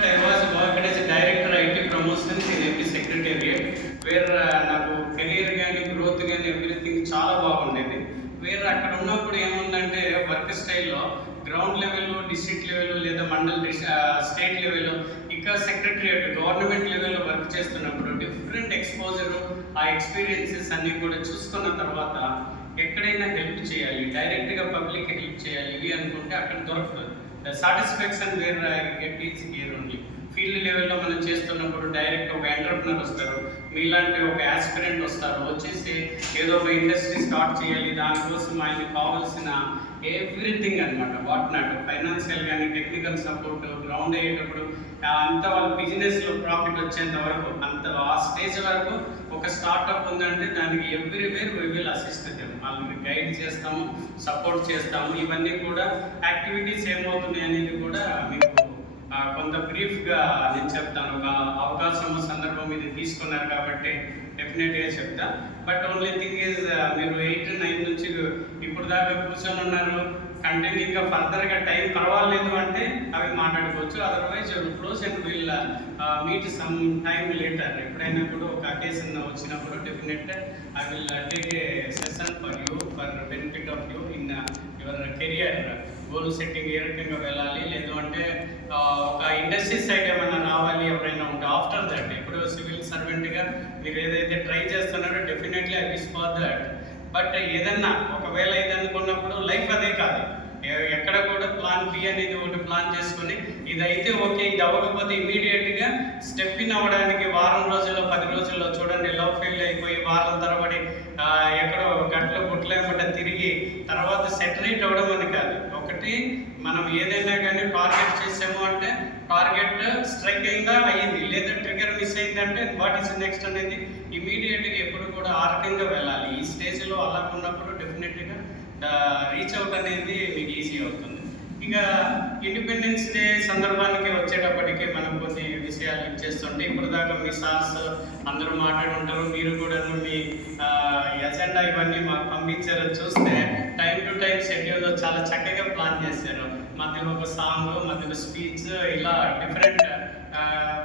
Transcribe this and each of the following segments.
that, I was worked as a director IT promotions in AP Secretariat, where నాకు career కానీ growth కానీ everything చాలా బాగుండేది. వేరే అక్కడ ఉన్నప్పుడు ఏముందంటే వర్క్ స్టైల్లో గ్రౌండ్ లెవెల్లో, డిస్ట్రిక్ట్ లెవెల్లో లేదా స్టేట్ లెవెల్లో ఇంకా సెక్రటరియట్ గవర్నమెంట్ లెవెల్లో వర్క్ చేస్తున్నప్పుడు డిఫరెంట్ ఎక్స్పోజర్, ఆ ఎక్స్పీరియన్సెస్ అన్నీ కూడా చూసుకున్న తర్వాత ఎక్కడైనా హెల్ప్ చేయాలి, డైరెక్ట్గా పబ్లిక్ హెల్ప్ చేయాలి ఇవి అనుకుంటే అక్కడ దొరకదు. The satisfaction we're get is here only. Field లెవెల్లో మనం చేస్తున్నప్పుడు డైరెక్ట్ ఒక ఎంటర్ప్రినర్ వస్తారు, మీలాంటి ఒక యాస్పిరెంట్ వస్తారు, వచ్చేసి ఏదో ఒక ఇండస్ట్రీ స్టార్ట్ చేయాలి, దానికోసం ఆయనకి కావాల్సిన ఎవ్రీథింగ్ అనమాట, వాట్ నాట్ ఫైనాన్షియల్ కానీ టెక్నికల్ సపోర్ట్, గ్రౌండ్ అయ్యేటప్పుడు అంత వాళ్ళ బిజినెస్లో ప్రాఫిట్ వచ్చేంత వరకు ఆ స్టేజ్ వరకు ఒక స్టార్ట్అప్ ఉందంటే దానికి everywhere we will assist them. వాళ్ళని గైడ్ చేస్తాము, సపోర్ట్ చేస్తాము. ఇవన్నీ కూడా యాక్టివిటీస్ ఏమవుతున్నాయి అనేది కూడా మీకు కొంత బ్రీఫ్గా నేను చెప్తాను. ఒక అవకాశం సందర్భం ఇది తీసుకున్నారు కాబట్టి డెఫినెట్గా చెప్తా. బట్ ఓన్లీ థింగ్ ఈజ్ మీరు 8-9 నుంచి ఇప్పుడు దాకా కూర్చొని ఉన్నారు, కంటెంట్ ఇంకా ఫర్దర్గా టైం పర్వాలేదు అంటే అవి మాట్లాడుకోవచ్చు. Otherwise close and will meet some time later. ఎప్పుడైనా కూడా ఒక అకేషన్ వచ్చినప్పుడు definite I will take a session for you, for benefit of you in your career goal setting. ఏ రకంగా వెళ్ళాలి, లేదు అంటే ఒక ఇండస్ట్రీ సైడ్ ఏమైనా రావాలి ఎవరైనా ఉంటే ఆఫ్టర్ దట్. ఇప్పుడు సివిల్ సర్వెంట్గా మీరు ఏదైతే ట్రై చేస్తున్నారో definitely I wish for that. But ఏదన్నా ఒకవేళ ఇది అనుకున్నప్పుడు లైఫ్ అదే కాదు, ఎక్కడ కూడా ప్లాన్ బి అనేది ఒకటి ప్లాన్ చేసుకుని ఇదైతే ఓకే, ఇది అవ్వకపోతే ఇమీడియట్గా స్టెప్ ఇన్ అవ్వడానికి వారం రోజుల్లో 10 రోజుల్లో చూడండి లవ్ ఫెయిల్ అయిపోయి వారం తరబడి ఎక్కడో గట్లో గుట్లేమట తిరిగి తర్వాత సెటరేట్ అవ్వడం అని కాదు. ఒకటి మనం ఏదైనా కానీ టార్గెట్ చేసాము అంటే టార్గెట్ స్ట్రైక్ అయ్యింది, లేదా ట్రిగర్ మిస్ అయిందంటే వాట్ ఈస్ నెక్స్ట్ అనేది ఇమీడియట్గా ఎప్పుడు కూడా ఆ రకంగా వెళ్ళాలి. ఈ స్టేజ్లో అలా ఉన్నప్పుడు డెఫినెట్గా రీచ్ అవుట్ అనేది మీకు ఈజీ అవుతుంది. ఇక ఇండిపెండెన్స్ డే సందర్భానికి వచ్చేటప్పటికి మనం కొన్ని విషయాలు ఇచ్చేస్తుంటే ఇప్పుడు దాకా మీ సార్స్ అందరూ మాట్లాడుంటారు, మీరు కూడా మీ ఎజెండా ఇవన్నీ మాకు పంపించారు. చూస్తే టైం టు టైం షెడ్యూల్లో చాలా చక్కగా ప్లాన్ చేశారు. మధ్యలో ఒక సాంగ్, మధ్యలో స్పీచ్, ఇలా డిఫరెంట్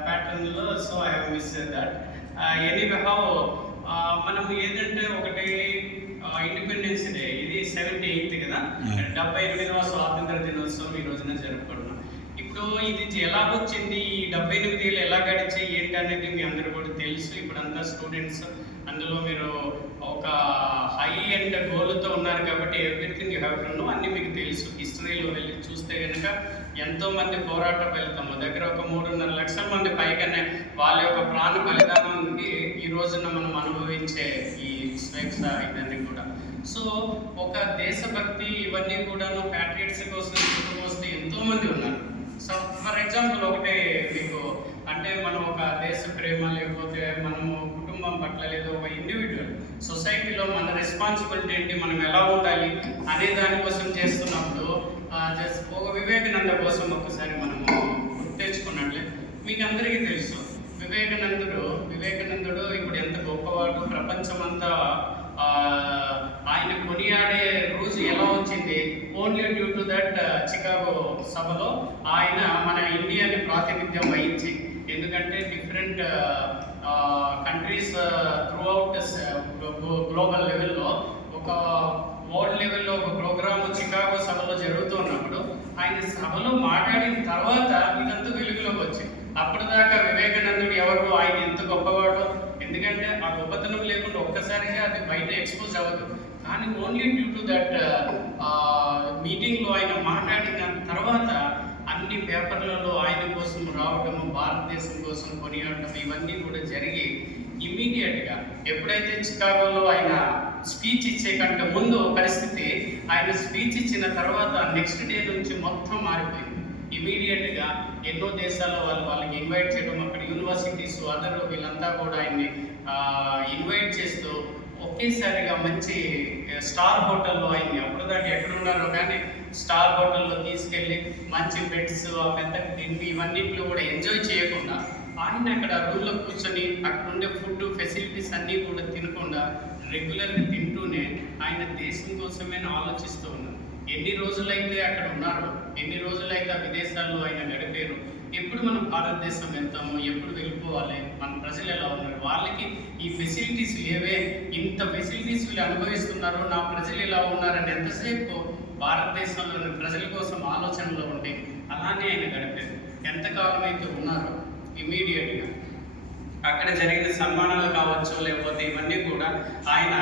ప్యాటర్న్లో. So I have miss that. Anyway how మనం ఏదంటే ఒకటి ఇండిపెండెన్స్ డే ఇది 78th కదా, 78వ స్వాతంత్ర దినోత్సవం ఈ రోజున జరుపుకుంటున్నాం. ఇప్పుడు ఇది ఎలా వచ్చింది, ఈ 78 ఏళ్ళు ఎలా గడిచి ఏంటి అనేది మీ అందరూ కూడా తెలుసు. ఇప్పుడంతా స్టూడెంట్స్, అందులో మీరు ఒక హై అండ్ గోల్తో ఉన్నారు కాబట్టి everything you have to know అన్నీ మీకు తెలుసు. హిస్టరీలో వెళ్ళి చూస్తే కనుక ఎంతోమంది పోరాట ఫలితము దగ్గర ఒక 3.5 లక్షల మంది పైగానే వాళ్ళ యొక్క ప్రాణ బలిదానానికి ఈ రోజున మనం అనుభవించే ఈ స్వేచ్ఛ ఇవన్నీ కూడా. సో ఒక దేశభక్తి ఇవన్నీ కూడాను ప్యాట్రియట్స్ కోసం వస్తే ఎంతోమంది ఉన్నారు. సో ఫర్ ఎగ్జాంపుల్ ఒకటే మీకు అంటే మనం ఒక దేశ ప్రేమ లేకపోతే మనము కుటుంబం పట్ల లేదా ఒక ఇండివిజువల్ సొసైటీలో మన రెస్పాన్సిబిలిటీ ఏంటి, మనం ఎలా ఉండాలి అనే దానికోసం చేస్తున్నప్పుడు జస్ట్ ఒక వివేకానంద కోసం ఒకసారి మనము తెచ్చుకున్నట్లే మీకు అందరికీ తెలుసు. వివేకానందుడు ఇప్పుడు ఎంత గొప్పవాడు, ప్రపంచమంతా ఆయన కొనియాడే రోజు ఎలా వచ్చింది, only due to that Chicago సభలో ఆయన మన ఇండియాని ప్రాతినిధ్యం వహించి. ఎందుకంటే different countries through out global లెవెల్లో ఒక వరల్డ్ లెవెల్లో ఒక ప్రోగ్రామ్ చికాగో సభలో జరుగుతున్నప్పుడు ఆయన సభలో మాట్లాడిన తర్వాత ఇదంతా వెలుగులోకి వచ్చింది. అప్పటిదాకా వివేకానందుడు ఎవరు, ఆయన ఎంత గొప్పవాడో, ఎందుకంటే ఆ గొప్పతనం లేకుండా ఒక్కసారిగా అది బయట ఎక్స్పోజ్ అవ్వదు. కానీ ఓన్లీ డ్యూ టు దట్ మీటింగ్లో ఆయన మాట్లాడిన తర్వాత అన్ని పేపర్లలో ఆయన కోసం రావడము, భారతదేశం కోసం కొనియాడటం ఇవన్నీ కూడా జరిగి ఇమీడియట్గా ఎప్పుడైతే చికాగోలో ఆయన స్పీచ్ ఇచ్చే కంటే ముందు పరిస్థితి, ఆయన స్పీచ్ ఇచ్చిన తర్వాత నెక్స్ట్ డే నుంచి మొత్తం మారిపోయింది. ఇమీడియట్గా ఎన్నో దేశాల వాళ్ళకి ఇన్వైట్ చేయడం, అక్కడ యూనివర్సిటీస్ అదర్ వీళ్ళంతా కూడా ఆయన్ని ఇన్వైట్ చేస్తూ ఒకేసారిగా మంచి స్టార్ హోటల్లో ఆయన్ని అప్పటిదాకా ఎక్కడున్నారో కానీ స్టార్ హోటల్లో తీసుకెళ్ళి మంచి బెడ్స్, పెద్ద తిండి ఇవన్నింటిలో కూడా ఎంజాయ్ చేయకుండా ఆయన అక్కడ రూమ్లో కూర్చొని అక్కడ ఉండే ఫుడ్ ఫెసిలిటీస్ అన్నీ కూడా తినకుండా రెగ్యులర్గా తింటూనే ఆయన దేశం కోసమే ఆలోచిస్తూ ఉన్నారు. ఎన్ని రోజులైతే అక్కడ ఉన్నారో, ఎన్ని రోజులైతే విదేశాల్లో ఆయన గడిపారు, ఎప్పుడు మనం భారతదేశం వెళ్తాము, ఎప్పుడు వెళ్ళిపోవాలి, మన ప్రజలు ఎలా ఉన్నారు, వాళ్ళకి ఈ ఫెసిలిటీస్ లేవే, ఇంత ఫెసిలిటీస్ వీళ్ళు అనుభవిస్తున్నారు, నా ప్రజలు ఎలా ఉన్నారని ఎంతసేపు భారతదేశంలోని ప్రజల కోసం ఆలోచనలో ఉండి అలానే ఆయన గడిపారు. ఎంతకాలం అయితే ఉన్నారో ఇమీడియట్గా అక్కడ జరిగిన సన్మానాలు కావచ్చు, లేకపోతే ఇవన్నీ కూడా ఆయన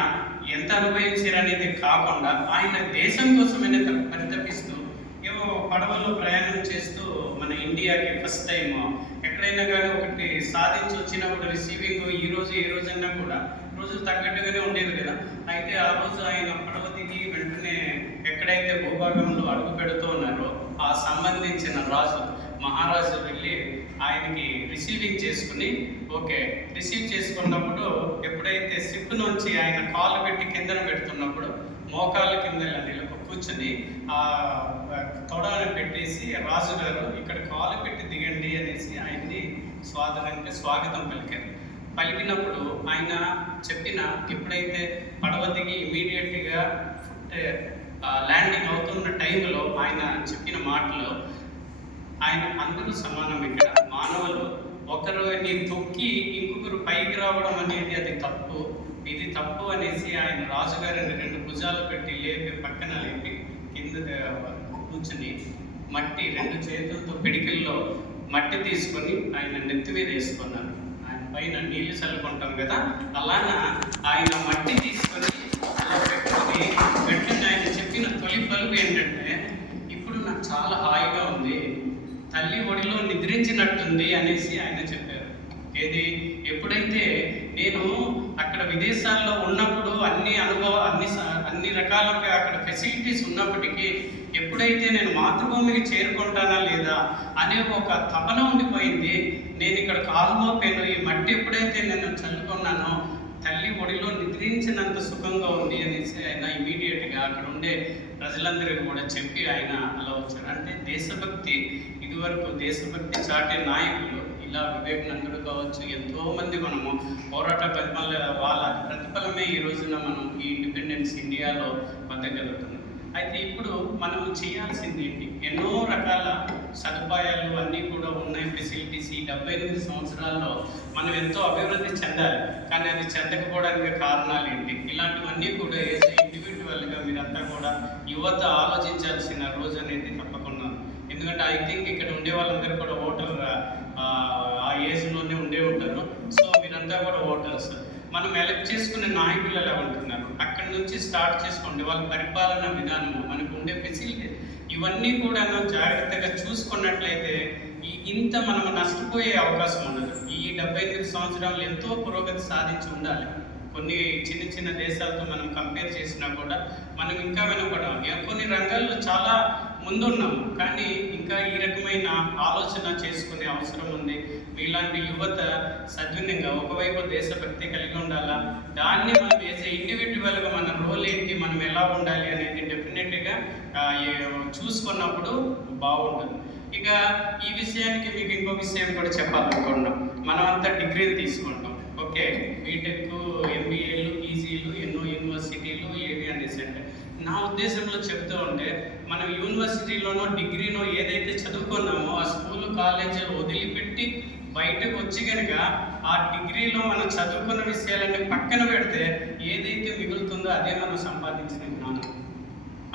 ఎంత అనుభవించారనేది కాకుండా ఆయన దేశం కోసమైనా పరితపిస్తూ ఏవో పడవలో ప్రయాణం చేస్తూ మన ఇండియాకి ఫస్ట్ టైం ఎక్కడైనా కానీ ఒకటి సాధించి వచ్చినప్పుడు రిసీవింగ్ ఈ రోజన్నా కూడా రోజులు తగ్గట్టుగానే ఉండేది కదా. అయితే ఆ రోజు ఆయన పడవ దిగి వెంటనే ఎక్కడైతే భూభాగంలో అడుగు పెడుతూ ఉన్నారో ఆ సంబంధించిన మహారాజు వెళ్ళి ఆయనకి రిసీవింగ్ చేసుకుని రిసీవ్ చేసుకున్నప్పుడు ఎప్పుడైతే షిప్ నుంచి ఆయన కాలు పెట్టి కిందన పెడుతున్నప్పుడు మోకాళ్ళ కింద కూర్చుని ఆ తొడని పెట్టేసి రాజుగారు ఇక్కడ కాలు పెట్టి దిగండి అనేసి ఆయన్ని స్వాగతం పలికినప్పుడు ఆయన చెప్పిన ఎప్పుడైతే పడవ దిగి ఇమీడియట్గా ల్యాండింగ్ అవుతున్న టైంలో ఆయన చెప్పిన మాటలు ఆయన అందరూ సమానం, ఇక్కడ మానవులు ఒకరిని తొక్కి ఇంకొకరు పైకి రావడం అనేది అది తప్పు, ఇది తప్పు అనేసి ఆయన రాజుగారిని 2 భుజాలు పెట్టి పక్కన లేపి కింద కూర్చుని మట్టి 2 చేతులతో పిడికిల్లో మట్టి తీసుకొని ఆయన నెత్తి మీద వేసుకున్నారు. ఆయన పైన నీళ్లు చల్లుకుంటాం కదా, అలానా ఆయన మట్టి తీసుకొని అలా పెట్టుకొని వెంటనే ఆయన చెప్పిన తొలి పలుకు ఏంటంటే, ఇప్పుడు నాకు చాలా హాయిగా ఉంది, తల్లి ఒడిలో నిద్రించినట్టుంది అనేసి ఆయన చెప్పారు. ఎప్పుడైతే నేను అక్కడ విదేశాల్లో ఉన్నప్పుడు అన్ని రకాలుగా అక్కడ ఫెసిలిటీస్ ఉన్నప్పటికీ ఎప్పుడైతే నేను మాతృభూమికి చేరుకుంటానా లేదా అనే ఒక తపన ఉండిపోయింది. నేను ఇక్కడ కాలు మోపాను, ఈ మట్టి ఎప్పుడైతే నేను చల్లుకున్నానో తల్లి ఒడిలో నిద్రించినంత సుఖంగా ఉంది అనేసి ఆయన ఇమీడియట్గా అక్కడ ఉండే ప్రజలందరికీ కూడా చెప్పి ఆయన అలా వచ్చారు. అంటే దేశభక్తి, ఇదివరకు దేశభక్తి చాటే నాయకులు ఇలా వివేకానందుడు కావచ్చు, ఎంతోమంది మనము పోరాట వాళ్ళ ప్రతిఫలమే ఈ రోజున మనం ఈ ఇండిపెండెన్స్ ఇండియాలో పొందగలుగుతున్నాం. అయితే ఇప్పుడు మనం చేయాల్సింది ఏంటి? ఎన్నో రకాల సదుపాయాలు అన్నీ కూడా ఉన్నాయి, ఫెసిలిటీస్. ఈ 78 సంవత్సరాల్లో మనం ఎంతో అభివృద్ధి చెందాలి, కానీ అది చెందకపోవడానికి కారణాలు ఏంటి? ఇలాంటివన్నీ కూడా ఇండివిజువల్గా మీరంతా కూడా యువత ఆలోచించాల్సిన రోజు అనేది తప్పకుండా. ఎందుకంటే ఐ థింక్ ఇక్కడ ఉండే వాళ్ళందరూ కూడా ఓటర్ ఆ ఏజ్లోనే ఉండే ఉంటారు. సో మీరంతా కూడా ఓటర్స్. మనం ఎలక్ట్ చేసుకునే నాయకులు ఎలా ఉంటున్నారు, అక్కడి నుంచి స్టార్ట్ చేసుకోండి. వాళ్ళ పరిపాలన విధానము, మనకు ఉండే ఫెసిలిటీ, ఇవన్నీ కూడా జాగ్రత్తగా చూసుకున్నట్లయితే ఇంత మనం నష్టపోయే అవకాశం ఉండదు. ఈ 78 సంవత్సరాలు ఎంతో పురోగతి సాధించి ఉండాలి. కొన్ని చిన్న దేశాలతో మనం కంపేర్ చేసినా కూడా మనం ఇంకా వెనపడాం. కొన్ని రంగాల్లో చాలా ముందున్నాము, కానీ ఇంకా ఈ రకమైన ఆలోచన చేసుకునే అవసరం ఉంది. ఇలాంటి యువత సద్వినియంగా ఒకవైపు దేశభక్తి కలిగి ఉండాలా, దాన్ని మనం వేసే ఇండివిజువల్గా మన రోల్ ఏంటి, మనం ఎలా ఉండాలి అనేది డెఫినెట్గా చూసుకున్నప్పుడు బాగుంటుంది. ఇక ఈ విషయానికి మీకు ఇంకో విషయం కూడా చెప్పాలనుకున్నాం. మనమంతా డిగ్రీలు తీసుకుంటాం, బీటెక్, ఎంబీఏలు, పీజీలు, ఎన్నో యూనివర్సిటీలు ఏవి అనేసి. అంటే నా ఉద్దేశంలో చెప్తూ ఉంటే మనం యూనివర్సిటీలోనో డిగ్రీనో ఏదైతే చదువుకున్నామో ఆ స్కూల్ కాలేజీలు వదిలిపెట్టి బయటకు వచ్చి కనుక ఆ డిగ్రీలో మనం చదువుకున్న విషయాలన్నీ పక్కన పెడితే ఏదైతే మిగులుతుందో అదే మనం సంపాదించిన జ్ఞానం.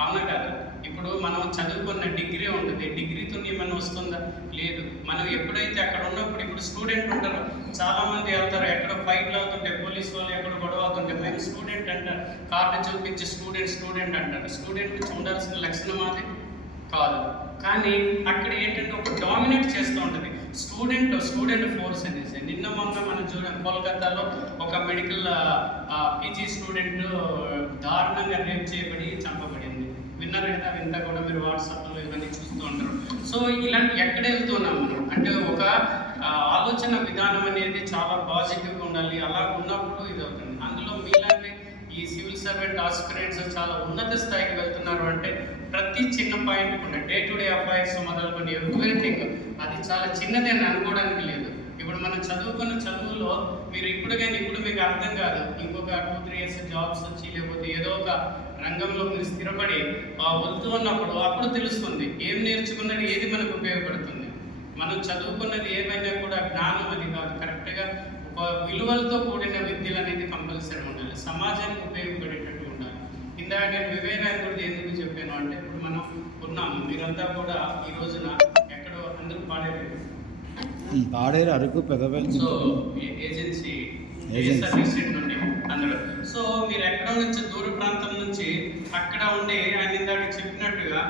అవునా కాదు? ఇప్పుడు మనం చదువుకున్న డిగ్రీ ఉంటుంది, డిగ్రీతో ఏమైనా వస్తుందా? లేదు. మనం ఎప్పుడైతే అక్కడ ఉన్నప్పుడు, ఇప్పుడు స్టూడెంట్ ఉంటారు, చాలామంది వెళ్తారు, ఎక్కడ ఫైట్లు అవుతుంటే పోలీసు వాళ్ళు ఎక్కడ గొడవ అవుతుంటే మేము స్టూడెంట్ అంటారు, కార్డు చూపించి స్టూడెంట్ అంటారు. స్టూడెంట్ నుంచి ఉండాల్సిన లక్షణం అది కాదు. కానీ అక్కడ ఏంటంటే ఒక డామినేట్ చేస్తూ ఉంటుంది స్టూడెంట్ ఫోర్స్ అనేసి. నిన్న మొన్న మనం చూడండి, కోల్కతాలో ఒక మెడికల్ పీజీ స్టూడెంట్ దారుణంగా రేప్ చేయబడి చంపబడింది. విన్నారు కదా? అవింతా కూడా మీరు వాట్సాప్లో ఇవన్నీ చూస్తూ ఉంటారు. సో ఇలాంటి ఎక్కడ వెళ్తున్నాం మనం అంటే ఒక ఆలోచన విధానం అనేది చాలా పాజిటివ్గా ఉండాలి. అలా ఉన్నప్పుడు ఇది అవుతుంది. అందులో మీలాంటి ఈ సివిల్ సర్వెంట్ ఆస్పిరెంట్స్ చాలా ఉన్నత స్థాయికి వెళ్తున్నారు అంటే ప్రతి చిన్న పాయింట్ కూడా డే టు డే అఫైర్స్ మొదలుకొని ఎవ్రీథింగ్ అది చాలా చిన్నది అని అనుకోవడానికి లేదు. ఇప్పుడు మనం చదువుకున్న చదువులో మీరు ఇప్పుడు మీకు అర్థం కాదు, ఇంకొక 2-3 years జాబ్స్ వచ్చి లేకపోతే ఏదో ఒక రంగంలో మీరు స్థిరపడి వెళ్తూ ఉన్నప్పుడు అప్పుడు తెలుస్తుంది ఏం నేర్చుకున్నది ఏది మనకు ఉపయోగపడుతుంది. మనం చదువుకున్నది ఏమైనా కూడా జ్ఞానం అది కాదు, కరెక్ట్గా ఒక విలువలతో కూడిన విద్యలు అనేది కంపల్సరీ ఉండాలి, సమాజానికి ఉపయోగపడేటట్టు ఉండాలి. ఇందాక నేను వివేకానంద గురించి ఎందుకు చెప్పాను అంటే, ఇప్పుడు మనం ఉన్నాము, మీరంతా కూడా ఈ రోజున ఎక్కడో అందరూ పాడేరు అరకు పెద్దపల్లి సో ఏజెన్సీ నుండి అందరూ. సో మీరు ఎక్కడ నుంచి దూర ప్రాంతం నుంచి అక్కడ ఉండి ఆయన ఇందాక చెప్పినట్టుగా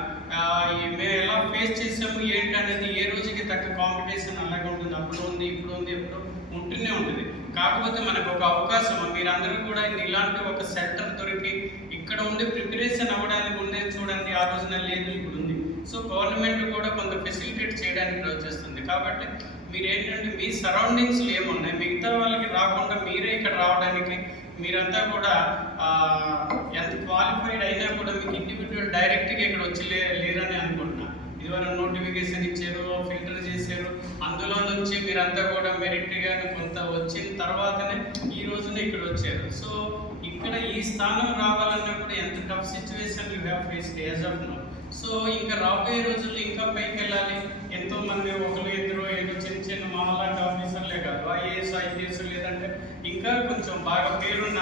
మేము ఎలా ఫేస్ చేసాము ఏంటి అనేది ఏ రోజుకి తగ్గ కాంపిటీషన్ అలాగే ఉంటుంది, అప్పుడు ఉంది ఇప్పుడు ఉంది ఎప్పుడు ఉంటూనే ఉంటుంది. కాకపోతే మనకు ఒక అవకాశం, మీరందరూ కూడా ఇలాంటి ఒక సెంటర్ దొరికి ఇక్కడ ఉండి ప్రిపరేషన్ అవ్వడానికి ఉండేది చూడండి, ఆ రోజున లేదు ఇప్పుడు ఉంది. సో గవర్నమెంట్ కూడా కొంత ఫెసిలిటేట్ చేయడానికి ట్రై చేస్తుంది. కాబట్టి మీరు ఏంటంటే మీ సరౌండింగ్స్లో ఏమున్నాయి, మిగతా వాళ్ళకి రాకుండా మీరే ఇక్కడ రావడానికి మీరంతా కూడా ఎంత క్వాలిఫైడ్ అయినా కూడా మీకు ఇండివిజువల్ డైరెక్ట్గా ఇక్కడ వచ్చి లేరని అనుకుంటున్నా. ఇదివరకు నోటిఫికేషన్ ఇచ్చారు, ఫిల్టర్ చేశారు, అందులో నుంచి మీరంతా కూడా మెరిట్గా కొంత వచ్చిన తర్వాతనే ఈ రోజున ఇక్కడ వచ్చారు. సో ఇక్కడ ఈ స్థానం రావాలన్నప్పుడు ఎంత tough situation you have faced as of now. So ఇంకా రాబోయే రోజుల్లో ఇంకా పైకి వెళ్ళాలి. ఎంతో మంది ఒకరు ఇద్దరు ఏదో చిన్న చిన్న మాలాంటి ఆఫీసర్లే కాదు, ఐఏఎస్ ఐపీఎస్ లేదంటే ఇంకా కొంచెం బాగా పేరున్న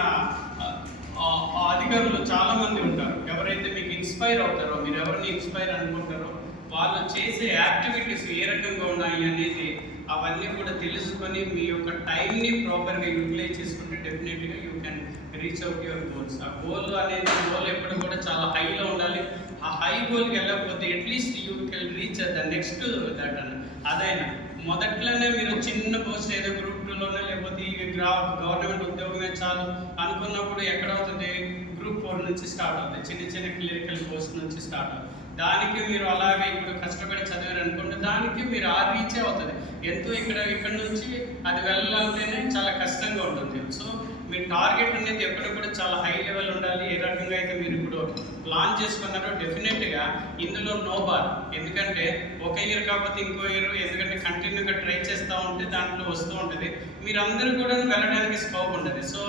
అధికారులు చాలా మంది ఉంటారు. ఎవరైతే మీకు ఇన్స్పైర్ అవుతారో, మీరు ఎవరిని ఇన్స్పైర్ అనుకుంటారో, వాళ్ళు చేసే యాక్టివిటీస్ ఏ రకంగా ఉన్నాయి అనేది అవన్నీ కూడా తెలుసుకొని మీ యొక్క టైంని ప్రాపర్గా యూటిలైజ్ చేసుకుంటే డెఫినెట్గా you can reach out your goals. ఆ గోల్ ఎప్పుడు కూడా చాలా హైలో ఉండాలి. ఆ హై గోల్కి వెళ్ళకపోతే at least you can reach the next that అని. అదైనా మొదట్లోనే మీరు చిన్న పోస్ట్ ఏదో గ్రూప్ 2లోనే లేకపోతే ఈ గవర్నమెంట్ ఉద్యోగమే చాలు అనుకున్నప్పుడు ఎక్కడవుతుంది, గ్రూప్ 4 నుంచి స్టార్ట్ అవుతుంది, చిన్న చిన్న క్లినికల్ పోస్ట్ నుంచి స్టార్ట్ అవుతుంది. దానికి మీరు అలాగే ఇప్పుడు కష్టపడి చదివారు అనుకోండి, దానికి మీరు ఆ రీచే అవుతుంది. ఎంతో ఇక్కడ నుంచి అది వెళ్ళాలంటేనే చాలా కష్టంగా ఉంటుంది. సో మీ టార్గెట్ అనేది ఎప్పుడు కూడా చాలా హై లెవెల్ ఉండాలి. ఏ రకంగా అయితే మీరు ఇప్పుడు ప్లాన్ చేసుకున్నారో డెఫినెట్గా ఇందులో నో బార్. ఎందుకంటే ఒక ఇయర్ కాకపోతే ఇంకో ఇయర్, ఎందుకంటే కంటిన్యూగా ట్రై చేస్తూ ఉంటే దాంట్లో వస్తూ ఉంటుంది. మీరందరూ కూడా వెళ్ళడానికి స్కోప్ ఉంటుంది. సో